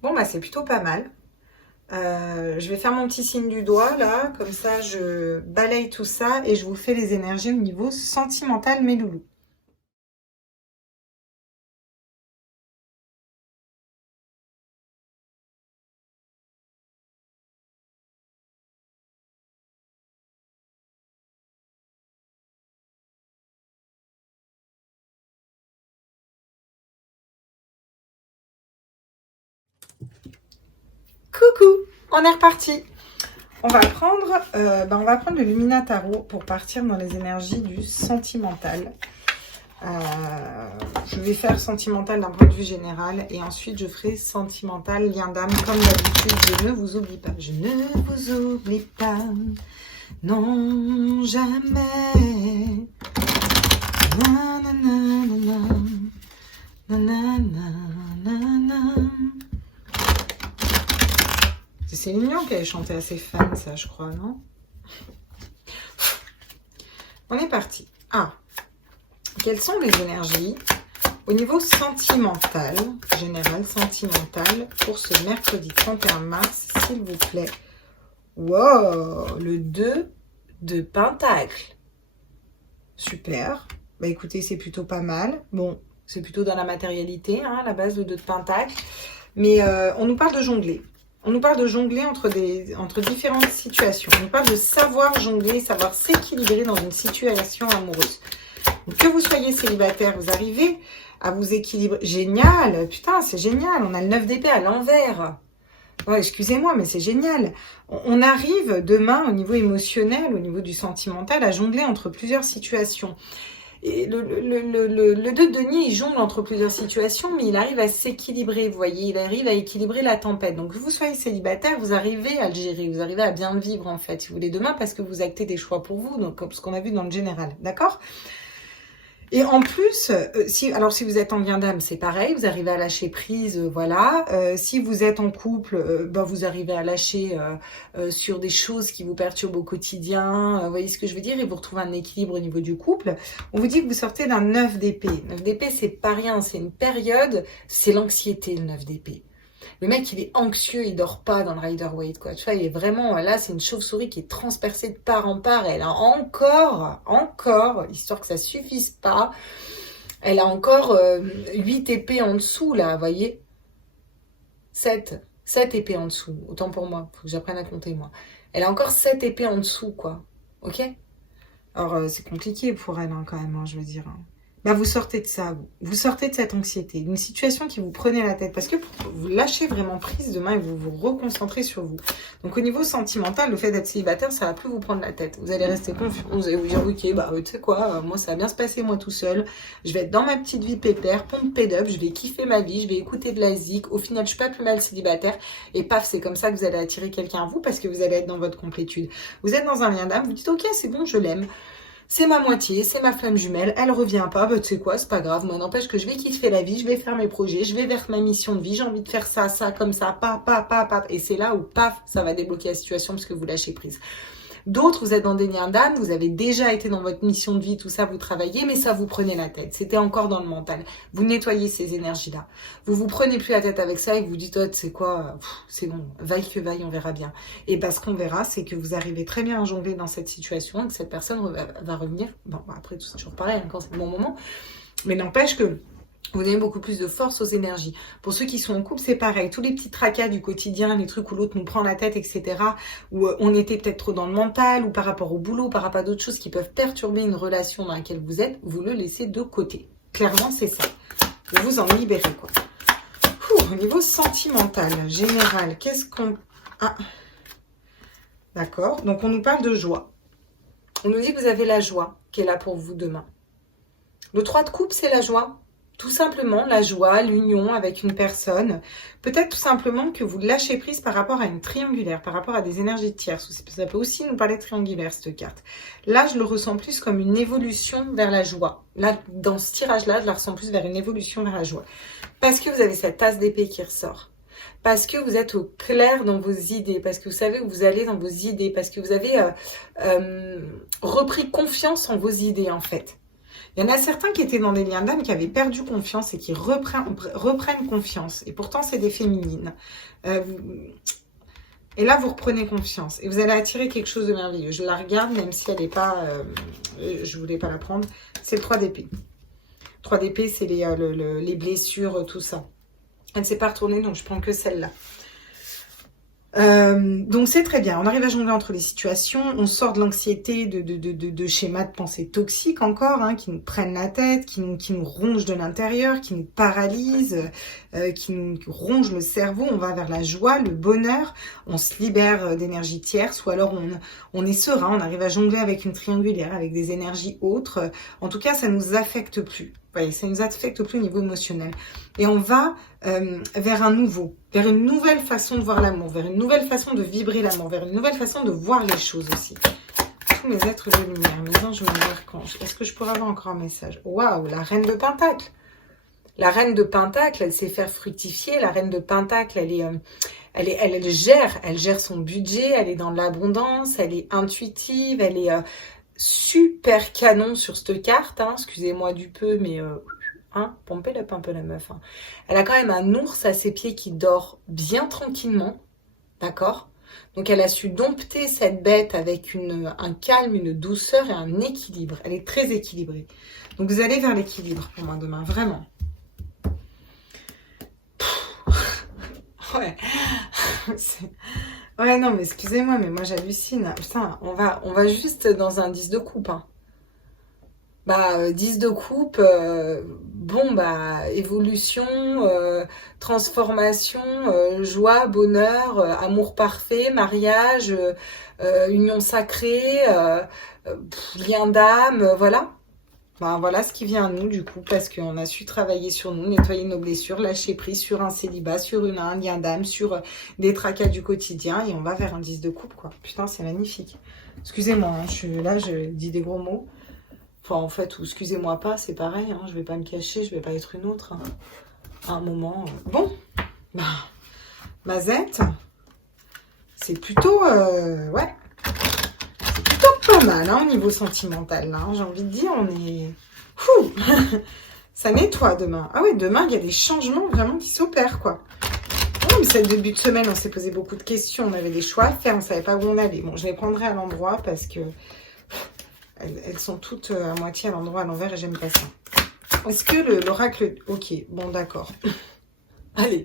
Bon bah c'est plutôt pas mal. Je vais faire mon petit signe du doigt là, comme ça je balaye tout ça et je vous fais les énergies au niveau sentimental mes loulous. Coucou, on est reparti. On va prendre le Lumina Tarot pour partir dans les énergies du sentimental. Je vais faire sentimental d'un point de vue général et ensuite je ferai sentimental, lien d'âme comme d'habitude. Je ne vous oublie pas. Je ne vous oublie pas. Non, jamais. Nanana, nanana. C'est Céline Dion qui avait chanté à ses fans, ça, je crois, non? On est parti. Ah, quelles sont les énergies au niveau sentimental, général, sentimental, pour ce mercredi 31 mars, s'il vous plaît? Wow, le 2 de Pentacle. Super. Bah écoutez, c'est plutôt pas mal. Bon, c'est plutôt dans la matérialité, hein, la base, le 2 de Pentacle. Mais on nous parle de jongler. On nous parle de jongler entre différentes situations. On nous parle de savoir jongler, savoir s'équilibrer dans une situation amoureuse. Donc, que vous soyez célibataire, vous arrivez à vous équilibrer. Génial! Putain, c'est génial! On a le 9 d'épée à l'envers. Ouais, excusez-moi, mais c'est génial. On arrive demain au niveau émotionnel, au niveau du sentimental, à jongler entre plusieurs situations. Et le 2 de denier, il jongle entre plusieurs situations, mais il arrive à s'équilibrer, vous voyez, il arrive à équilibrer la tempête. Donc, que vous soyez célibataire, vous arrivez à le gérer, vous arrivez à bien le vivre, en fait, si vous voulez, demain, parce que vous actez des choix pour vous, donc comme ce qu'on a vu dans le général, d'accord? Et en plus, si vous êtes en lien d'âme, c'est pareil, vous arrivez à lâcher prise, voilà. Si vous êtes en couple, vous arrivez à lâcher sur des choses qui vous perturbent au quotidien, vous voyez ce que je veux dire, et vous retrouvez un équilibre au niveau du couple. On vous dit que vous sortez d'un 9 d'épée. 9 d'épée, c'est pas rien, c'est une période, c'est l'anxiété, le 9 d'épée. Le mec, il est anxieux, il dort pas dans le Rider-Waite, quoi. Tu vois, il est vraiment, là, c'est une chauve-souris qui est transpercée de part en part. Elle a encore, histoire que ça suffise pas, elle a encore 8 épées en dessous, là, vous voyez. 7 épées en dessous, autant pour moi, faut que j'apprenne à compter, moi. Elle a encore 7 épées en dessous, quoi. Ok? Alors, c'est compliqué pour elle, hein, quand même, hein, je veux dire. Hein. Vous sortez de ça, vous sortez de cette anxiété, d'une situation qui vous prenait la tête, parce que vous lâchez vraiment prise demain et vous vous reconcentrez sur vous. Donc au niveau sentimental, le fait d'être célibataire, ça va plus vous prendre la tête. Vous allez rester confiant, vous allez vous dire, ok, tu sais quoi, moi ça va bien se passer moi tout seul, je vais être dans ma petite vie pépère, pompe up, je vais kiffer ma vie, je vais écouter de la zik, au final je suis pas plus mal célibataire, et paf, c'est comme ça que vous allez attirer quelqu'un à vous, parce que vous allez être dans votre complétude. Vous êtes dans un lien d'âme, vous dites, ok, c'est bon, je l'aime. C'est ma moitié, c'est ma flamme jumelle, elle revient pas, tu sais quoi, c'est pas grave, moi n'empêche que je vais kiffer la vie, je vais faire mes projets, je vais vers ma mission de vie, j'ai envie de faire ça, comme ça, et c'est là où, paf, ça va débloquer la situation parce que vous lâchez prise. D'autres, vous êtes dans des liens d'âme, vous avez déjà été dans votre mission de vie, tout ça, vous travaillez, mais ça vous prenait la tête. C'était encore dans le mental. Vous nettoyez ces énergies-là. Vous vous prenez plus la tête avec ça et vous dites, oh, c'est quoi, c'est bon, vaille que vaille, on verra bien. Et parce qu'on verra, c'est que vous arrivez très bien à jongler dans cette situation et que cette personne va revenir. Bon, après, tout c'est toujours pareil, hein, quand c'est le bon moment. Mais n'empêche que vous donnez beaucoup plus de force aux énergies. Pour ceux qui sont en couple, c'est pareil. Tous les petits tracas du quotidien, les trucs où l'autre nous prend la tête, etc., où on était peut-être trop dans le mental, ou par rapport au boulot, par rapport à d'autres choses qui peuvent perturber une relation dans laquelle vous êtes, vous le laissez de côté. Clairement, c'est ça. Vous vous en libérez, quoi. Au niveau sentimental, général, qu'est-ce qu'on... Ah, d'accord. Donc, on nous parle de joie. On nous dit que vous avez la joie qui est là pour vous demain. Le 3 de coupe, c'est la joie. Tout simplement, la joie, l'union avec une personne. Peut-être tout simplement que vous lâchez prise par rapport à une triangulaire, par rapport à des énergies tierces. Ça peut aussi nous parler de triangulaire, cette carte. Là, je le ressens plus comme une évolution vers la joie. Là, dans ce tirage-là, je la ressens plus vers une évolution vers la joie. Parce que vous avez cette as d'épée qui ressort. Parce que vous êtes au clair dans vos idées. Parce que vous savez où vous allez dans vos idées. Parce que vous avez repris confiance en vos idées, en fait. Il y en a certains qui étaient dans des liens d'âme, qui avaient perdu confiance et qui reprennent confiance. Et pourtant, c'est des féminines. Et là, vous reprenez confiance. Et vous allez attirer quelque chose de merveilleux. Je la regarde, même si elle n'est pas... je ne voulais pas la prendre. C'est le 3 d'épée. 3 d'épée, c'est les blessures, tout ça. Elle ne s'est pas retournée, donc je prends que celle-là. Donc c'est très bien, on arrive à jongler entre les situations, on sort de l'anxiété, de schémas de pensée toxiques encore, hein, qui nous prennent la tête, qui nous rongent de l'intérieur, qui nous paralysent, qui nous rongent le cerveau. On va vers la joie, le bonheur, on se libère d'énergie tierce, ou alors on est serein, on arrive à jongler avec une triangulaire, avec des énergies autres. En tout cas, ça nous affecte plus. Ouais, ça nous affecte plus au niveau émotionnel. Et on va vers vers une nouvelle façon de voir l'amour, vers une nouvelle façon de vibrer l'amour, vers une nouvelle façon de voir les choses aussi. Tous mes êtres de lumière, mes anges, mes archanges. Est-ce que je pourrais avoir encore un message? Waouh, la reine de Pentacle. La reine de Pentacle, elle sait faire fructifier. La reine de Pentacle, elle gère son budget, elle est dans l'abondance, elle est intuitive, elle est... super canon sur cette carte, hein. Excusez-moi du peu, mais pompez un peu la meuf. Hein. Elle a quand même un ours à ses pieds qui dort bien tranquillement, d'accord? Donc elle a su dompter cette bête avec un calme, une douceur et un équilibre. Elle est très équilibrée. Donc vous allez vers l'équilibre pour moi demain, vraiment. Ouais. Ouais, non, mais excusez-moi, mais moi j'hallucine. Putain, on va juste dans un 10 de coupe. Hein. 10 de coupe, évolution, transformation, joie, bonheur, amour parfait, mariage, union sacrée, lien d'âme, voilà. Voilà ce qui vient à nous du coup, parce qu'on a su travailler sur nous, nettoyer nos blessures, lâcher prise sur un célibat, sur un lien d'âme, sur des tracas du quotidien, et on va vers un 10 de coupe, quoi. Putain, c'est magnifique. Excusez-moi, hein, je dis des gros mots. Enfin, en fait, ou excusez-moi pas, c'est pareil, hein, je vais pas me cacher, je vais pas être une autre. Hein. À un moment... Bon, Mazette, c'est plutôt... ouais. Pas mal hein, au niveau sentimental, hein. J'ai envie de dire, on est... Fou. Ça nettoie demain. Ah oui, demain, il y a des changements vraiment qui s'opèrent, quoi. Oh, mais c'est le début de semaine, on s'est posé beaucoup de questions, on avait des choix à faire, on ne savait pas où on allait. Bon, je les prendrai à l'endroit parce que elles sont toutes à moitié à l'endroit, à l'envers, et j'aime pas ça. Est-ce que l'oracle... Ok, bon, d'accord. Allez,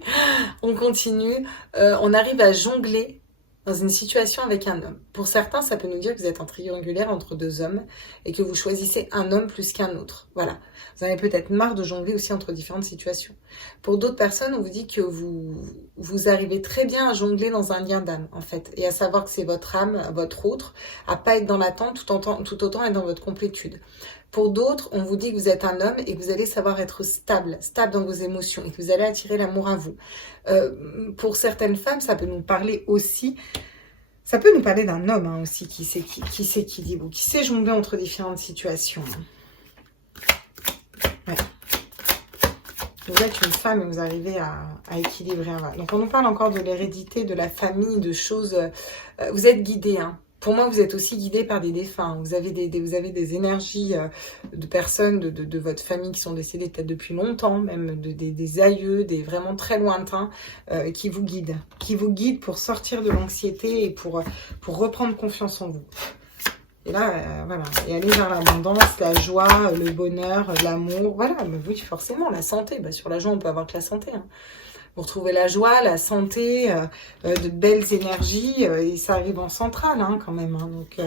on continue. On arrive à jongler dans une situation avec un homme. Pour certains, ça peut nous dire que vous êtes en triangulaire entre deux hommes et que vous choisissez un homme plus qu'un autre. Voilà. Vous en avez peut-être marre de jongler aussi entre différentes situations. Pour d'autres personnes, on vous dit que vous arrivez très bien à jongler dans un lien d'âme, en fait. Et à savoir que c'est votre âme, votre autre, à pas être dans l'attente, tout autant être dans votre complétude. Pour d'autres, on vous dit que vous êtes un homme et que vous allez savoir être stable dans vos émotions et que vous allez attirer l'amour à vous. Pour certaines femmes, ça peut nous parler aussi, ça peut nous parler d'un homme hein, aussi qui s'équilibre ou qui sait jongler entre différentes situations. Ouais. Vous êtes une femme et vous arrivez à équilibrer un va. Donc on nous parle encore de l'hérédité, de la famille, de choses... vous êtes guidé, hein. Pour moi, vous êtes aussi guidé par des défunts. Vous avez des énergies de personnes de votre famille qui sont décédées peut-être depuis longtemps, même des aïeux, des vraiment très lointains, qui vous guident pour sortir de l'anxiété et pour reprendre confiance en vous. Et là, voilà, et aller vers l'abondance, la joie, le bonheur, l'amour, voilà, mais oui, forcément, la santé. Bah, sur la joie, on peut avoir que la santé, hein. Vous retrouvez la joie, la santé, de belles énergies, et ça arrive en centrale, hein, quand même. Hein, donc,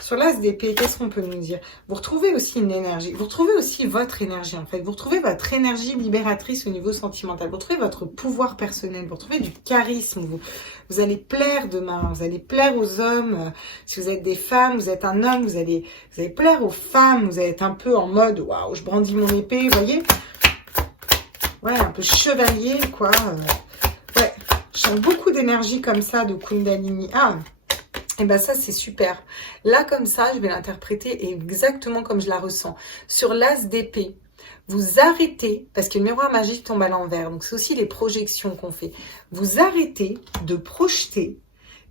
sur l'as d'épée, qu'est-ce qu'on peut nous dire? Vous retrouvez aussi une énergie, vous retrouvez aussi votre énergie, en fait. Vous retrouvez votre énergie libératrice au niveau sentimental. Vous retrouvez votre pouvoir personnel, vous retrouvez du charisme. Vous allez plaire demain, vous allez plaire aux hommes. Si vous êtes des femmes, vous êtes un homme, vous allez plaire aux femmes. Vous allez être un peu en mode, waouh, je brandis mon épée, vous voyez? Ouais, un peu chevalier, quoi. Ouais, je sens beaucoup d'énergie comme ça, de Kundalini. Ah, et ben ça, c'est super. Là, comme ça, je vais l'interpréter exactement comme je la ressens. Sur l'as d'épée, vous arrêtez, parce que le miroir magique tombe à l'envers, donc c'est aussi les projections qu'on fait. Vous arrêtez de projeter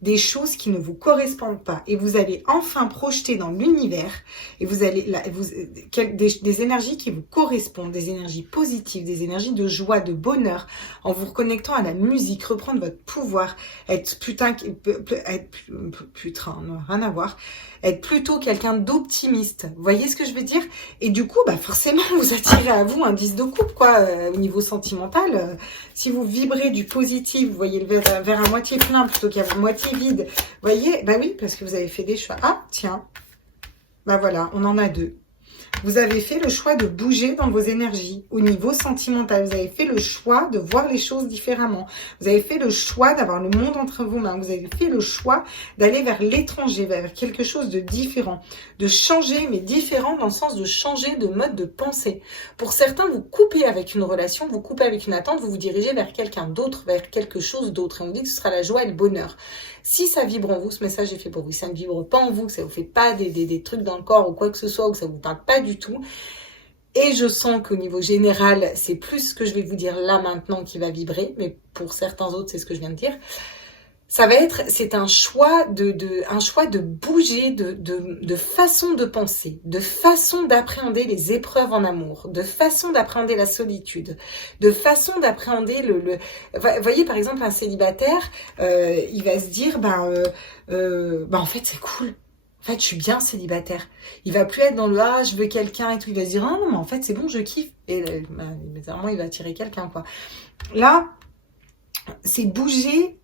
des choses qui ne vous correspondent pas. Et vous allez enfin projeter dans l'univers, et vous allez des énergies qui vous correspondent, des énergies positives, des énergies de joie, de bonheur, en vous reconnectant à la musique, reprendre votre pouvoir, être rien à voir, être plutôt quelqu'un d'optimiste. Vous voyez ce que je veux dire? Et du coup, bah forcément, vous attirez à vous un 10 de coupe, quoi, au niveau sentimental. Si vous vibrez du positif, vous voyez le verre à moitié plein plutôt qu'à moitié vide. Vous voyez? Bah oui, parce que vous avez fait des choix. Ah, tiens. Bah voilà, on en a deux. Vous avez fait le choix de bouger dans vos énergies au niveau sentimental. Vous avez fait le choix de voir les choses différemment. Vous avez fait le choix d'avoir le monde entre vos mains. Vous avez fait le choix d'aller vers l'étranger, vers quelque chose de différent. De changer, mais différent dans le sens de changer de mode de pensée. Pour certains, vous coupez avec une relation, vous coupez avec une attente, vous vous dirigez vers quelqu'un d'autre, vers quelque chose d'autre. Et on dit que ce sera la joie et le bonheur. Si ça vibre en vous, ce message est fait pour vous. Si ça ne vibre pas en vous, que ça ne vous fait pas des trucs dans le corps ou quoi que ce soit, ou que ça ne vous parle pas du tout. Et je sens qu'au niveau général, c'est plus ce que je vais vous dire là maintenant qui va vibrer. Mais pour certains autres, c'est ce que je viens de dire. C'est un choix de bouger, de façon de penser, de façon d'appréhender les épreuves en amour, de façon d'appréhender la solitude, de façon d'appréhender vous voyez, par exemple, un célibataire, il va se dire, en fait, c'est cool. En fait, je suis bien célibataire. Il va plus être dans le je veux quelqu'un et tout. Il va se dire, ah non, mais en fait, c'est bon, je kiffe. Et bizarrement, il va attirer quelqu'un, quoi. Là, c'est bouger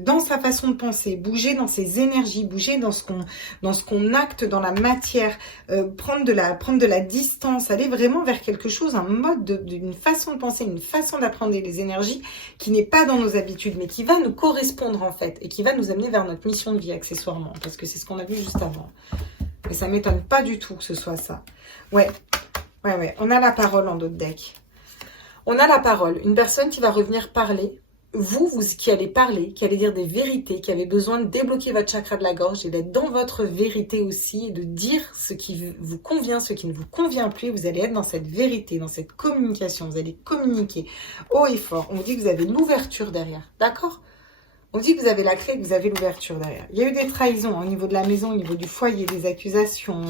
dans sa façon de penser, bouger dans ses énergies, bouger dans ce qu'on acte dans la matière, prendre de la distance, aller vraiment vers quelque chose, un mode d'une façon de penser, une façon d'apprendre les énergies qui n'est pas dans nos habitudes, mais qui va nous correspondre en fait, et qui va nous amener vers notre mission de vie accessoirement, parce que c'est ce qu'on a vu juste avant. Mais ça m'étonne pas du tout que ce soit ça. Ouais, on a la parole en d'autres decks. On a la parole, une personne qui va revenir parler, vous qui allez parler, qui allez dire des vérités, qui avez besoin de débloquer votre chakra de la gorge et d'être dans votre vérité aussi, et de dire ce qui vous convient, ce qui ne vous convient plus. Vous allez être dans cette vérité, dans cette communication. Vous allez communiquer haut et fort. On vous dit que vous avez l'ouverture derrière, d'accord? On dit que vous avez la clé, que vous avez l'ouverture derrière. Il y a eu des trahisons au niveau de la maison, au niveau du foyer, des accusations.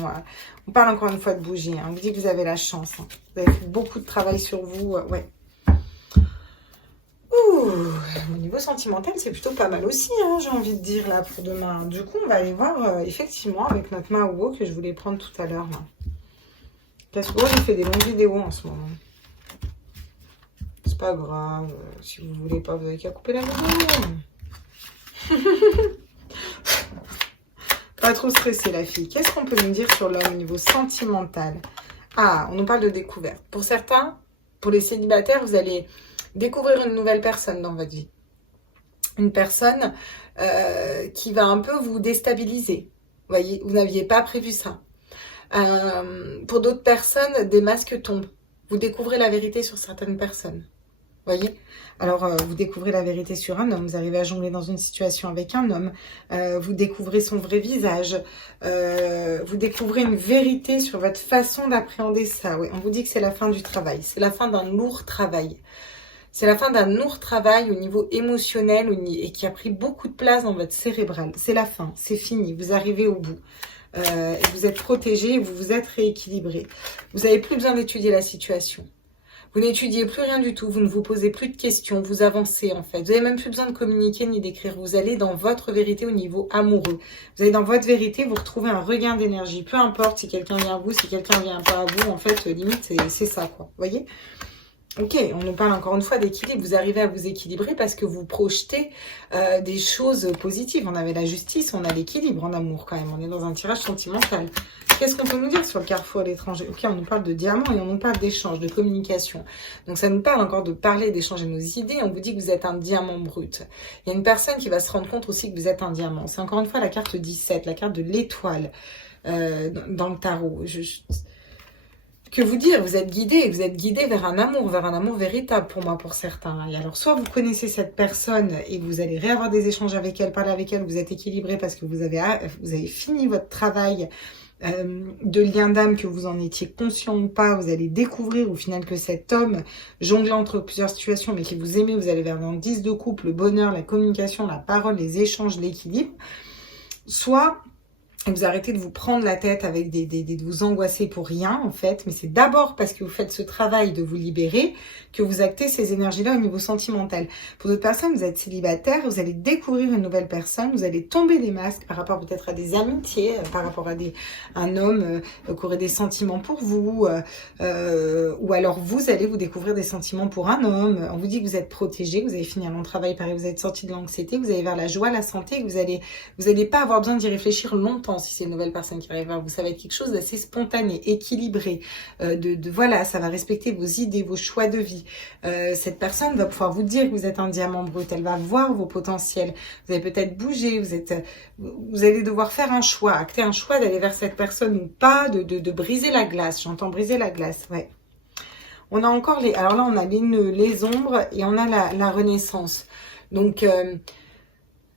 On parle encore une fois de bougie. On vous dit que vous avez la chance. Vous avez fait beaucoup de travail sur vous. Ouais. Au niveau sentimental, c'est plutôt pas mal aussi, hein, j'ai envie de dire, là, pour demain. Du coup, on va aller voir, effectivement, avec notre Mahuo que je voulais prendre tout à l'heure. Parce que moi, j'ai fait des longues vidéos en ce moment. C'est pas grave. Si vous voulez pas, vous avez qu'à couper la vidéo. Pas trop stressée, la fille. Qu'est-ce qu'on peut nous dire sur l'homme au niveau sentimental? Ah, on nous parle de découverte. Pour certains, pour les célibataires, vous allez découvrir une nouvelle personne dans votre vie. Une personne qui va un peu vous déstabiliser. Vous voyez, vous n'aviez pas prévu ça. Pour d'autres personnes, des masques tombent. Vous découvrez la vérité sur certaines personnes. Vous voyez? Alors, vous découvrez la vérité sur un homme. Vous arrivez à jongler dans une situation avec un homme. Vous découvrez son vrai visage. Vous découvrez une vérité sur votre façon d'appréhender ça. Oui, on vous dit que c'est la fin du travail. C'est la fin d'un lourd travail. C'est la fin d'un lourd travail au niveau émotionnel et qui a pris beaucoup de place dans votre cérébral. C'est la fin, c'est fini, vous arrivez au bout. Et vous êtes protégé, vous vous êtes rééquilibré. Vous n'avez plus besoin d'étudier la situation. Vous n'étudiez plus rien du tout, vous ne vous posez plus de questions, vous avancez en fait. Vous n'avez même plus besoin de communiquer ni d'écrire. Vous allez dans votre vérité au niveau amoureux. Vous allez dans votre vérité, vous retrouvez un regain d'énergie. Peu importe si quelqu'un vient à vous, si quelqu'un vient pas à vous, en fait, limite, c'est ça, quoi. Vous voyez ? Ok, on nous parle encore une fois d'équilibre. Vous arrivez à vous équilibrer parce que vous projetez des choses positives. On avait la justice, on a l'équilibre en amour quand même. On est dans un tirage sentimental. Qu'est-ce qu'on peut nous dire sur le carrefour à l'étranger? Ok, on nous parle de diamant et on nous parle d'échange, de communication. Donc ça nous parle encore de parler, d'échanger nos idées. On vous dit que vous êtes un diamant brut. Il y a une personne qui va se rendre compte aussi que vous êtes un diamant. C'est encore une fois la carte 17, la carte de l'étoile dans le tarot. Que vous dire, vous êtes guidé vers un amour véritable pour moi, pour certains. Et alors, soit vous connaissez cette personne et vous allez réavoir des échanges avec elle, parler avec elle, vous êtes équilibré parce que vous avez fini votre travail de lien d'âme, que vous en étiez conscient ou pas. Vous allez découvrir au final que cet homme jongle entre plusieurs situations, mais que vous aimez, vous allez vers le 10 de couple, le bonheur, la communication, la parole, les échanges, l'équilibre. Soit vous arrêtez de vous prendre la tête avec de vous angoisser pour rien, en fait. Mais c'est d'abord parce que vous faites ce travail de vous libérer que vous actez ces énergies-là au niveau sentimental. Pour d'autres personnes, vous êtes célibataire, vous allez découvrir une nouvelle personne, vous allez tomber des masques par rapport peut-être à des amitiés, par rapport à un homme qui aurait des sentiments pour vous, ou alors vous allez vous découvrir des sentiments pour un homme. On vous dit que vous êtes protégé, que vous avez fini un long travail, pareil, vous êtes sorti de l'anxiété, que vous allez vers la joie, la santé, que vous allez pas avoir besoin d'y réfléchir longtemps. Si c'est une nouvelle personne qui arrive vers vous, ça va être quelque chose d'assez spontané, équilibré, voilà, ça va respecter vos idées, vos choix de vie. Cette personne va pouvoir vous dire que vous êtes un diamant brut, elle va voir vos potentiels, vous allez peut-être bouger, vous allez devoir faire un choix, acter un choix d'aller vers cette personne ou pas, de briser la glace. J'entends briser la glace, ouais. On a encore alors là on a les ombres et on a la renaissance. Donc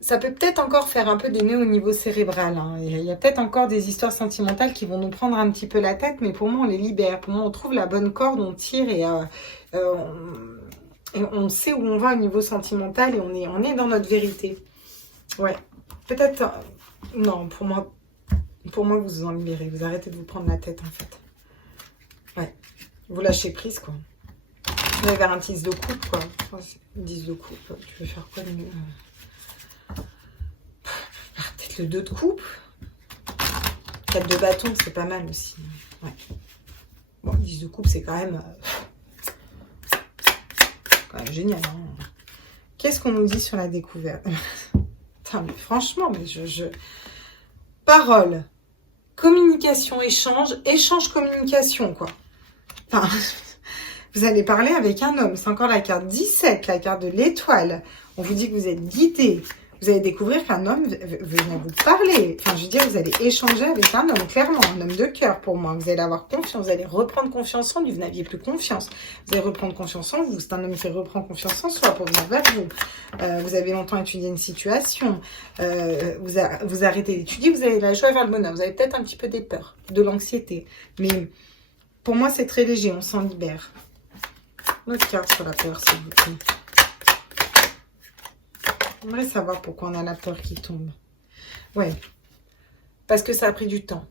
ça peut peut-être encore faire un peu des nœuds au niveau cérébral. Hein. Il y a peut-être encore des histoires sentimentales qui vont nous prendre un petit peu la tête, mais pour moi, on les libère. Pour moi, on trouve la bonne corde, on tire et on sait où on va au niveau sentimental et on est dans notre vérité. Ouais. Peut-être... non, pour moi, vous vous en libérez. Vous arrêtez de vous prendre la tête, en fait. Ouais. Vous lâchez prise, quoi. Vous allez vers un 10 de coupe, quoi. 10 de coupe. Tu veux faire quoi de mieux? Peut-être le 2 de coupe. 4 de bâton, c'est pas mal aussi. Ouais. Bon, 10 de coupe, c'est quand même génial. Hein. Qu'est-ce qu'on nous dit sur la découverte? Putain, mais franchement, mais parole, communication, échange, communication, quoi. Enfin, vous allez parler avec un homme. C'est encore la carte 17, la carte de l'étoile. On vous dit que vous êtes guidé. Vous allez découvrir qu'un homme vient vous parler. Enfin, je veux dire, vous allez échanger avec un homme, clairement, un homme de cœur pour moi. Vous allez avoir confiance, vous allez reprendre confiance en lui. Vous n'aviez plus confiance. Vous allez reprendre confiance en vous. C'est un homme qui reprend confiance en soi pour venir vers vous. Vous avez longtemps étudié une situation. Vous arrêtez d'étudier, vous avez la joie vers le bonheur. Vous avez peut-être un petit peu des peurs, de l'anxiété. Mais pour moi, c'est très léger. On s'en libère. Notre carte sur la peur, s'il vous plaît. J'aimerais savoir pourquoi on a la peur qui tombe. Ouais, parce que ça a pris du temps.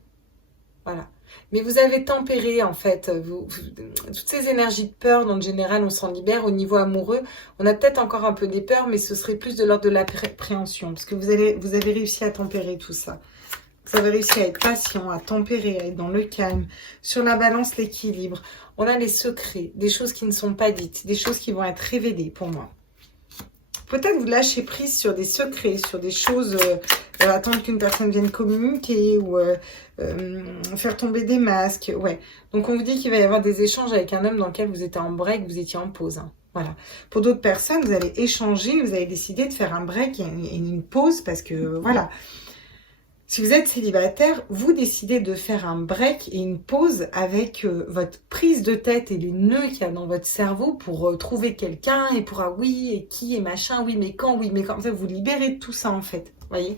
Voilà. Mais vous avez tempéré, en fait, toutes ces énergies de peur, dont en général, on s'en libère au niveau amoureux. On a peut-être encore un peu des peurs, mais ce serait plus de l'ordre de l'appréhension. Parce que vous avez réussi à tempérer tout ça. Vous avez réussi à être patient, à tempérer, à être dans le calme. Sur la balance, l'équilibre. On a les secrets, des choses qui ne sont pas dites, des choses qui vont être révélées pour moi. Peut-être vous lâchez prise sur des secrets, sur des choses, attendre qu'une personne vienne communiquer ou faire tomber des masques. Ouais. Donc, on vous dit qu'il va y avoir des échanges avec un homme dans lequel vous étiez en break, vous étiez en pause. Hein. Voilà. Pour d'autres personnes, vous allez échanger, vous allez décider de faire un break et une pause parce que, voilà. Si vous êtes célibataire, vous décidez de faire un break et une pause avec votre prise de tête et les nœuds qu'il y a dans votre cerveau pour trouver quelqu'un et pour oui, et qui, et machin, oui, mais quand, ça, vous libérez de tout ça en fait, voyez.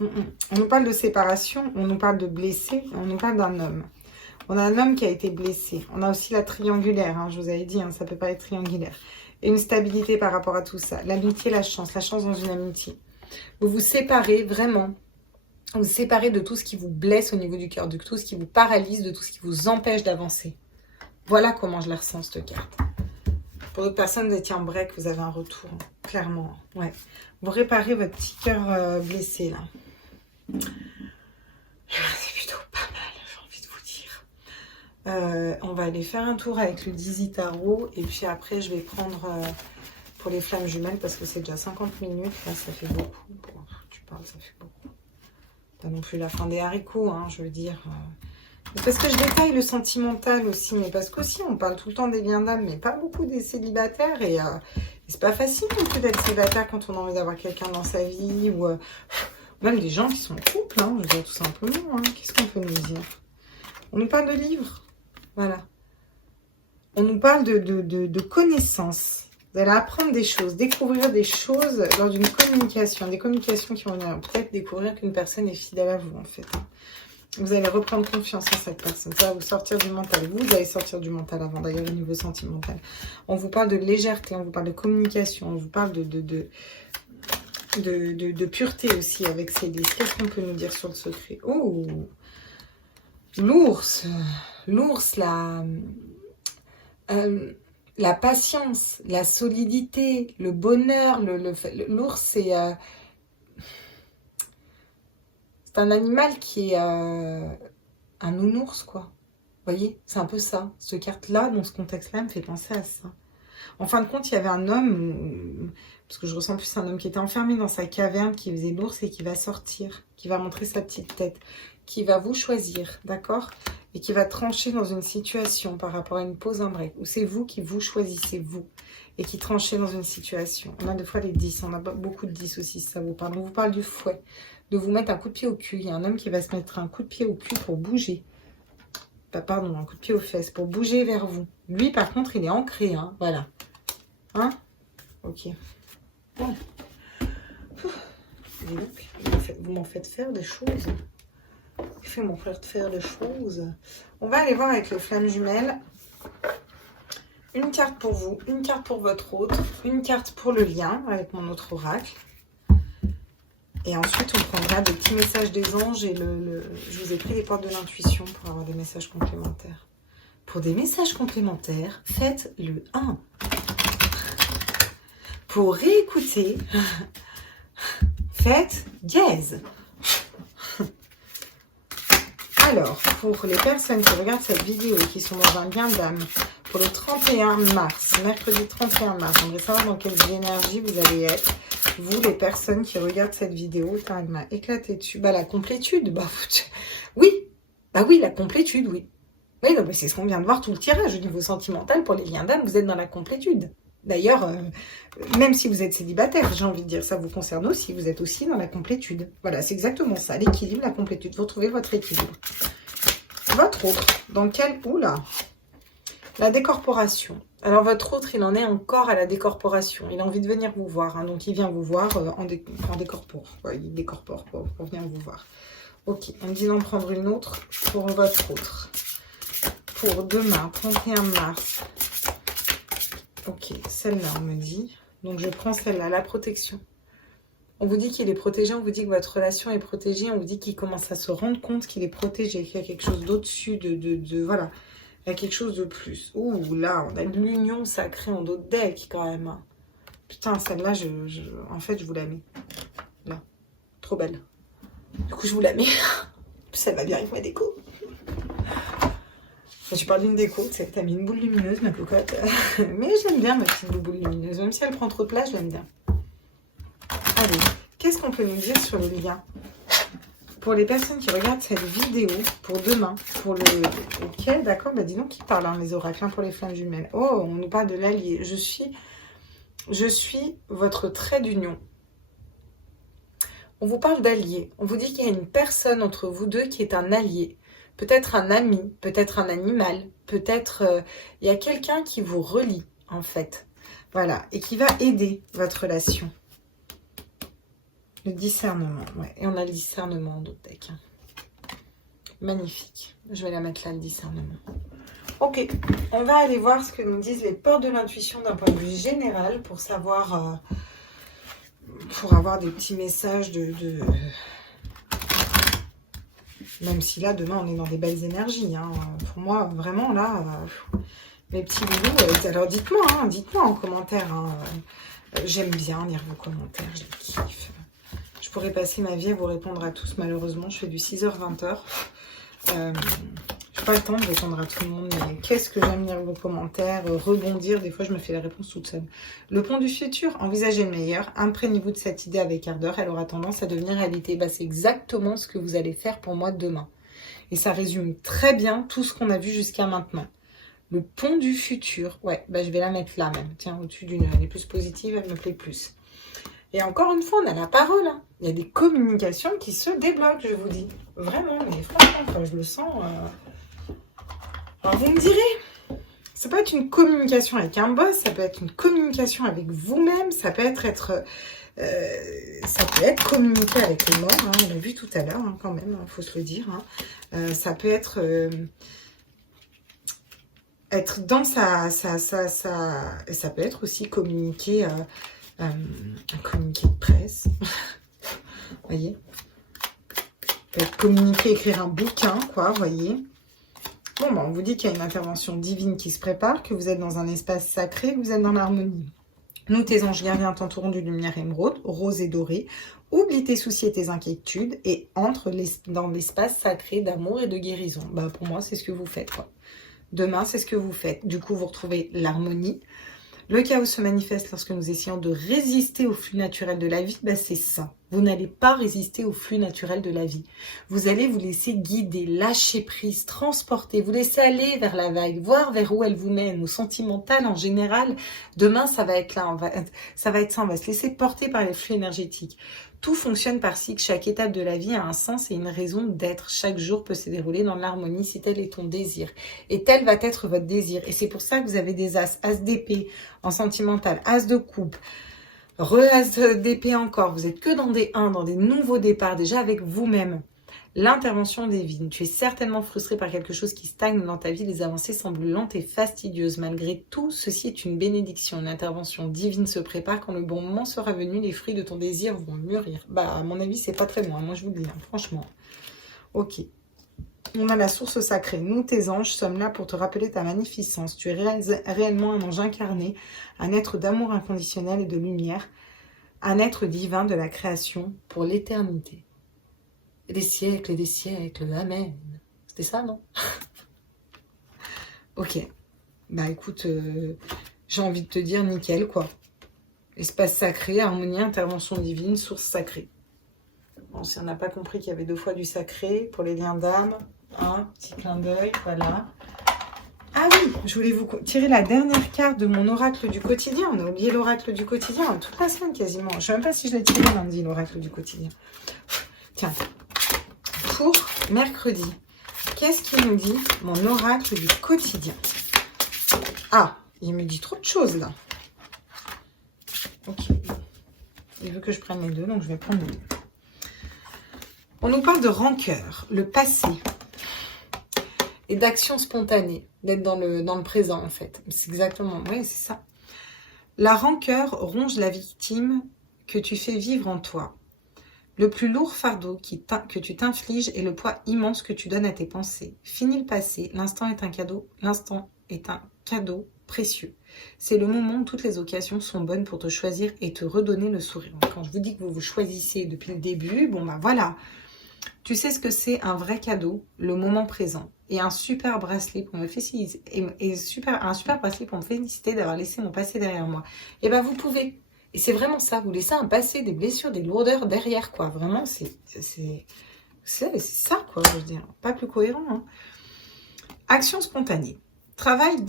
On nous parle de séparation, on nous parle de blessé, on nous parle d'un homme. On a un homme qui a été blessé. On a aussi la triangulaire, hein, je vous avais dit, hein, ça peut pas être triangulaire. et une stabilité par rapport à tout ça. L'amitié, la chance dans une amitié. Vous vous séparez vraiment. Vous vous séparez de tout ce qui vous blesse au niveau du cœur, de tout ce qui vous paralyse, de tout ce qui vous empêche d'avancer. Voilà comment je la ressens, cette carte. Pour d'autres personnes, vous étiez en break, vous avez un retour, clairement. Ouais. Vous réparez votre petit cœur blessé, là. C'est plutôt pas mal, j'ai envie de vous dire. On va aller faire un tour avec le Dizzy Tarot. Et puis après, je vais prendre pour les flammes jumelles, parce que c'est déjà 50 minutes. Là, ça fait beaucoup. Bon, tu parles, ça fait beaucoup. Pas non plus la fin des haricots, hein, je veux dire... Parce que je détaille le sentimental aussi, mais parce qu'aussi on parle tout le temps des liens d'âme, mais pas beaucoup des célibataires, et c'est pas facile non plus d'être célibataire quand on a envie d'avoir quelqu'un dans sa vie, ou même des gens qui sont en couple, hein, je veux dire tout simplement, hein. Qu'est-ce qu'on peut nous dire? On nous parle de livres, voilà. On nous parle de connaissances. Vous allez apprendre des choses, découvrir des choses lors d'une communication, des communications qui vont peut-être découvrir qu'une personne est fidèle à vous, en fait. Vous allez reprendre confiance en cette personne. Ça va vous sortir du mental. Vous allez sortir du mental avant, d'ailleurs, au niveau sentimental. On vous parle de légèreté, on vous parle de communication, on vous parle de pureté aussi avec ces listes. Qu'est-ce qu'on peut nous dire sur le secret? Oh, l'ours. L'ours, la patience, la solidité, le bonheur. L'ours, c'est... C'est un animal qui est un nounours, quoi. Vous voyez, c'est un peu ça. Cette carte-là, dans ce contexte-là, me fait penser à ça. En fin de compte, il y avait un homme, parce que je ressens plus un homme qui était enfermé dans sa caverne, qui faisait l'ours et qui va sortir, qui va montrer sa petite tête, qui va vous choisir, d'accord? Et qui va trancher dans une situation par rapport à une pause, un break, où c'est vous qui vous choisissez, vous, et qui tranchez dans une situation. On a des fois les 10, on a beaucoup de 10 aussi, ça vous parle. On vous parle du fouet, de vous mettre un coup de pied au cul. Il y a un homme qui va se mettre un coup de pied au cul pour bouger. Pardon, un coup de pied aux fesses, pour bouger vers vous. Lui, par contre, il est ancré, hein, voilà. Hein? Ok. Bon. Vous m'en faites faire des choses. Il m'en fait faire des choses. On va aller voir avec les flammes jumelles. Une carte pour vous, une carte pour votre autre, une carte pour le lien avec mon autre oracle. Et ensuite, on prendra des petits messages des anges et je vous ai pris les portes de l'intuition pour avoir des messages complémentaires. Pour des messages complémentaires, faites le 1. Pour réécouter, faites dièse. Alors, pour les personnes qui regardent cette vidéo et qui sont dans un lien d'âme, pour le 31 mars, mercredi 31 mars, j'aimerais savoir dans quelle énergie vous allez être. Vous, les personnes qui regardent cette vidéo, elle m'a éclaté dessus. Bah, la complétude, bah, oui. Bah oui, la complétude, oui. Oui, non, mais c'est ce qu'on vient de voir tout le tirage au niveau sentimental. Pour les liens d'âme, vous êtes dans la complétude. D'ailleurs, même si vous êtes célibataire, j'ai envie de dire, ça vous concerne aussi. Vous êtes aussi dans la complétude. Voilà, c'est exactement ça. L'équilibre, la complétude. Vous retrouvez votre équilibre. Votre autre, dans quel... Oula, la décorporation. Alors, votre autre, il en est encore à la décorporation. Il a envie de venir vous voir. Hein, donc, il vient vous voir en décorpore. Ouais, il décorpore pour venir vous voir. Ok, on me dit d'en prendre une autre pour votre autre. Pour demain, 31 mars. Ok, celle-là, on me dit. Donc, je prends celle-là, la protection. On vous dit qu'il est protégé, on vous dit que votre relation est protégée, on vous dit qu'il commence à se rendre compte qu'il est protégé, qu'il y a quelque chose d'au-dessus, voilà. Il y a quelque chose de plus. Ouh, là, on a de l'union sacrée en dos de deck, quand même. Hein. Putain, celle-là, en fait, je vous la mets. Là. Trop belle. Du coup, je vous la mets. Ça va bien avec ma déco. Enfin, tu parles d'une déco, tu sais, t'as mis une boule lumineuse, ma cocotte. Mais j'aime bien ma petite boule lumineuse. Même si elle prend trop de place, je l'aime bien. Allez, qu'est-ce qu'on peut nous dire sur le lien? Pour les personnes qui regardent cette vidéo, pour demain, pour le... Ok, d'accord, bah dis donc qui parle, hein, les oracles, hein, pour les flammes jumelles. Oh, on nous parle de l'allié. Je suis votre trait d'union. On vous parle d'allié. On vous dit qu'il y a une personne entre vous deux qui est un allié. Peut-être un ami, peut-être un animal, peut-être... il y a quelqu'un qui vous relie, en fait. Voilà, et qui va aider votre relation. Le discernement, ouais. Et on a le discernement en d'autres decks. Magnifique. Je vais la mettre là, le discernement. Ok, on va aller voir ce que nous disent les portes de l'intuition d'un point de vue général pour savoir, pour avoir des petits messages Même si là, demain, on est dans des belles énergies. Hein. Pour moi, vraiment, là, mes petits loulous, alors dites-moi en commentaire. Hein. J'aime bien lire vos commentaires, je les kiffe. Je pourrais passer ma vie à vous répondre à tous. Malheureusement, je fais du 6h-20h. Je n'ai pas le temps de répondre à tout le monde, mais qu'est-ce que j'aime lire vos commentaires, rebondir. Des fois, je me fais la réponse toute seule. Le pont du futur, envisagez le meilleur. Imprégnez-vous de cette idée avec ardeur. Elle aura tendance à devenir réalité. Bah, c'est exactement ce que vous allez faire pour moi demain. Et ça résume très bien tout ce qu'on a vu jusqu'à maintenant. Le pont du futur. Ouais, bah, je vais la mettre là même. Tiens, au-dessus d'une. Elle est plus positive, elle me plaît plus. Et encore une fois, on a la parole. Hein. Il y a des communications qui se débloquent, je vous dis. Vraiment, mais franchement, quand je le sens... Alors, vous me direz, ça peut être une communication avec un boss, ça peut être une communication avec vous-même, ça peut être communiquer avec les morts, hein, on l'a vu tout à l'heure, hein, quand même, il faut se le dire. Hein. Ça peut être dans ça peut être aussi communiquer... un communiqué de presse, vous voyez, peut-être communiquer, écrire un bouquin, quoi, vous voyez. Bon, bah, on vous dit qu'il y a une intervention divine qui se prépare, que vous êtes dans un espace sacré, que vous êtes dans l'harmonie. Nous, tes anges gardiens, t'entourons d'une lumière émeraude, rose et dorée. Oublie tes soucis et tes inquiétudes et entre dans l'espace sacré d'amour et de guérison. Bah, pour moi, c'est ce que vous faites, quoi. Demain, c'est ce que vous faites. Du coup, vous retrouvez l'harmonie. Le chaos se manifeste lorsque nous essayons de résister au flux naturel de la vie. Ben c'est ça. Vous n'allez pas résister au flux naturel de la vie. Vous allez vous laisser guider, lâcher prise, transporter, vous laisser aller vers la vague, voir vers où elle vous mène, au sentimental en général. Demain, ça va être là. Ça va être ça. On va se laisser porter par les flux énergétiques. Tout fonctionne par cycle. Chaque étape de la vie a un sens et une raison d'être. Chaque jour peut se dérouler dans l'harmonie si tel est ton désir. Et tel va être votre désir. Et c'est pour ça que vous avez des as. As d'épée en sentimental. As de coupe. Re-as d'épée encore. Vous êtes que dans des 1, dans des nouveaux départs. Déjà avec vous-même. L'intervention divine. Tu es certainement frustré par quelque chose qui stagne dans ta vie. Les avancées semblent lentes et fastidieuses. Malgré tout, ceci est une bénédiction. Une intervention divine se prépare. Quand le bon moment sera venu, les fruits de ton désir vont mûrir. Bah, à mon avis, c'est pas très loin. Moi, je vous le dis, hein, franchement. Ok. On a la source sacrée. Nous, tes anges, sommes là pour te rappeler ta magnificence. Tu es réellement un ange incarné, un être d'amour inconditionnel et de lumière, un être divin de la création pour l'éternité. Des siècles et des siècles, amen. C'était ça, non? Ok. Bah écoute, j'ai envie de te dire nickel, quoi. Espace sacré, harmonie, intervention divine, source sacrée. Bon, si on n'a pas compris qu'il y avait 2 fois du sacré pour les liens d'âme, un petit clin d'œil, voilà. Ah oui, je voulais vous tirer la dernière carte de mon oracle du quotidien. On a oublié l'oracle du quotidien toute la semaine quasiment. Je ne sais même pas si je l'ai tiré lundi, l'oracle du quotidien. Tiens. Pour mercredi, qu'est-ce qu'il nous dit, mon oracle du quotidien? Ah, il me dit trop de choses, là. Ok. Il veut que je prenne les 2, donc je vais prendre les 2. On nous parle de rancœur, le passé, et d'action spontanée, d'être dans le présent, en fait. C'est exactement, oui, c'est ça. La rancœur ronge la victime que tu fais vivre en toi. Le plus lourd fardeau que tu t'infliges est le poids immense que tu donnes à tes pensées. Fini le passé, l'instant est un cadeau précieux. C'est le moment où toutes les occasions sont bonnes pour te choisir et te redonner le sourire. Quand je vous dis que vous vous choisissez depuis le début, bon bah voilà. Tu sais ce que c'est un vrai cadeau, le moment présent. Et un super bracelet pour me féliciter, un super bracelet pour me féliciter d'avoir laissé mon passé derrière moi. Et ben vous pouvez. Et c'est vraiment ça, vous laissez un passé, des blessures, des lourdeurs derrière, quoi. Vraiment, c'est ça, quoi, je veux dire. Pas plus cohérent, hein. Action spontanée. Travaille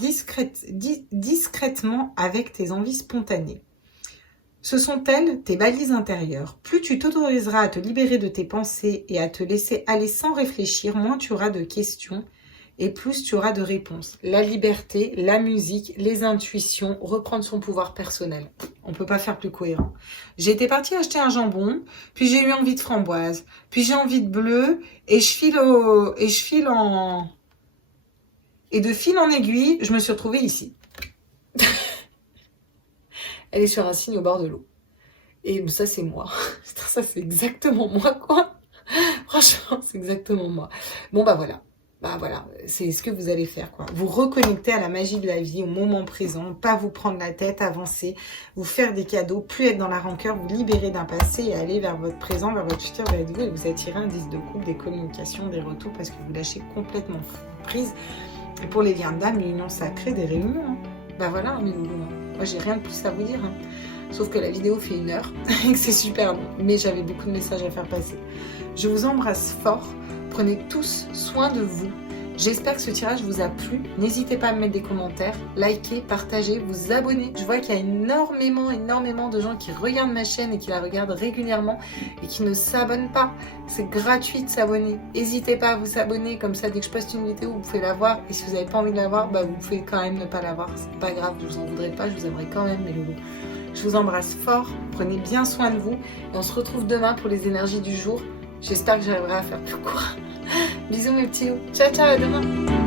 discrètement avec tes envies spontanées. Ce sont elles, tes balises intérieures. Plus tu t'autoriseras à te libérer de tes pensées et à te laisser aller sans réfléchir, moins tu auras de questions et plus tu auras de réponses. La liberté, la musique, les intuitions, reprendre son pouvoir personnel. On ne peut pas faire plus cohérent. J'étais partie acheter un jambon, puis j'ai eu envie de framboise, puis j'ai envie de bleu, et je file Et de fil en aiguille, je me suis retrouvée ici. Elle est sur un signe au bord de l'eau. Et ça, c'est moi. Ça, c'est exactement moi, quoi. Franchement, c'est exactement moi. Bon, bah voilà. Bah voilà, c'est ce que vous allez faire, quoi. Vous reconnecter à la magie de la vie, au moment présent, pas vous prendre la tête, avancer, vous faire des cadeaux, plus être dans la rancœur, vous libérer d'un passé et aller vers votre présent, vers votre futur, vers vous, et vous attirer un 10 de coupe, des communications, des retours, parce que vous lâchez complètement prise. Et pour les liens d'âme, l'union sacrée, des réunions. Hein. Bah voilà, mes loulous. Hein. Moi, j'ai rien de plus à vous dire. Hein. Sauf que la vidéo fait 1 heure et que c'est super long. Mais j'avais beaucoup de messages à faire passer. Je vous embrasse fort. Prenez tous soin de vous. J'espère que ce tirage vous a plu. N'hésitez pas à me mettre des commentaires, liker, partager, vous abonner. Je vois qu'il y a énormément de gens qui regardent ma chaîne et qui la regardent régulièrement et qui ne s'abonnent pas. C'est gratuit de s'abonner. N'hésitez pas à vous abonner, comme ça dès que je poste une vidéo, vous pouvez la voir. Et si vous n'avez pas envie de la voir, bah, vous pouvez quand même ne pas la voir. C'est pas grave, je vous en voudrais pas, je vous aimerais quand même, mes loulous. Je vous embrasse fort, prenez bien soin de vous et on se retrouve demain pour les énergies du jour. J'espère que j'arriverai à faire plus court. Bisous mes petits loups. Ciao, ciao, à demain.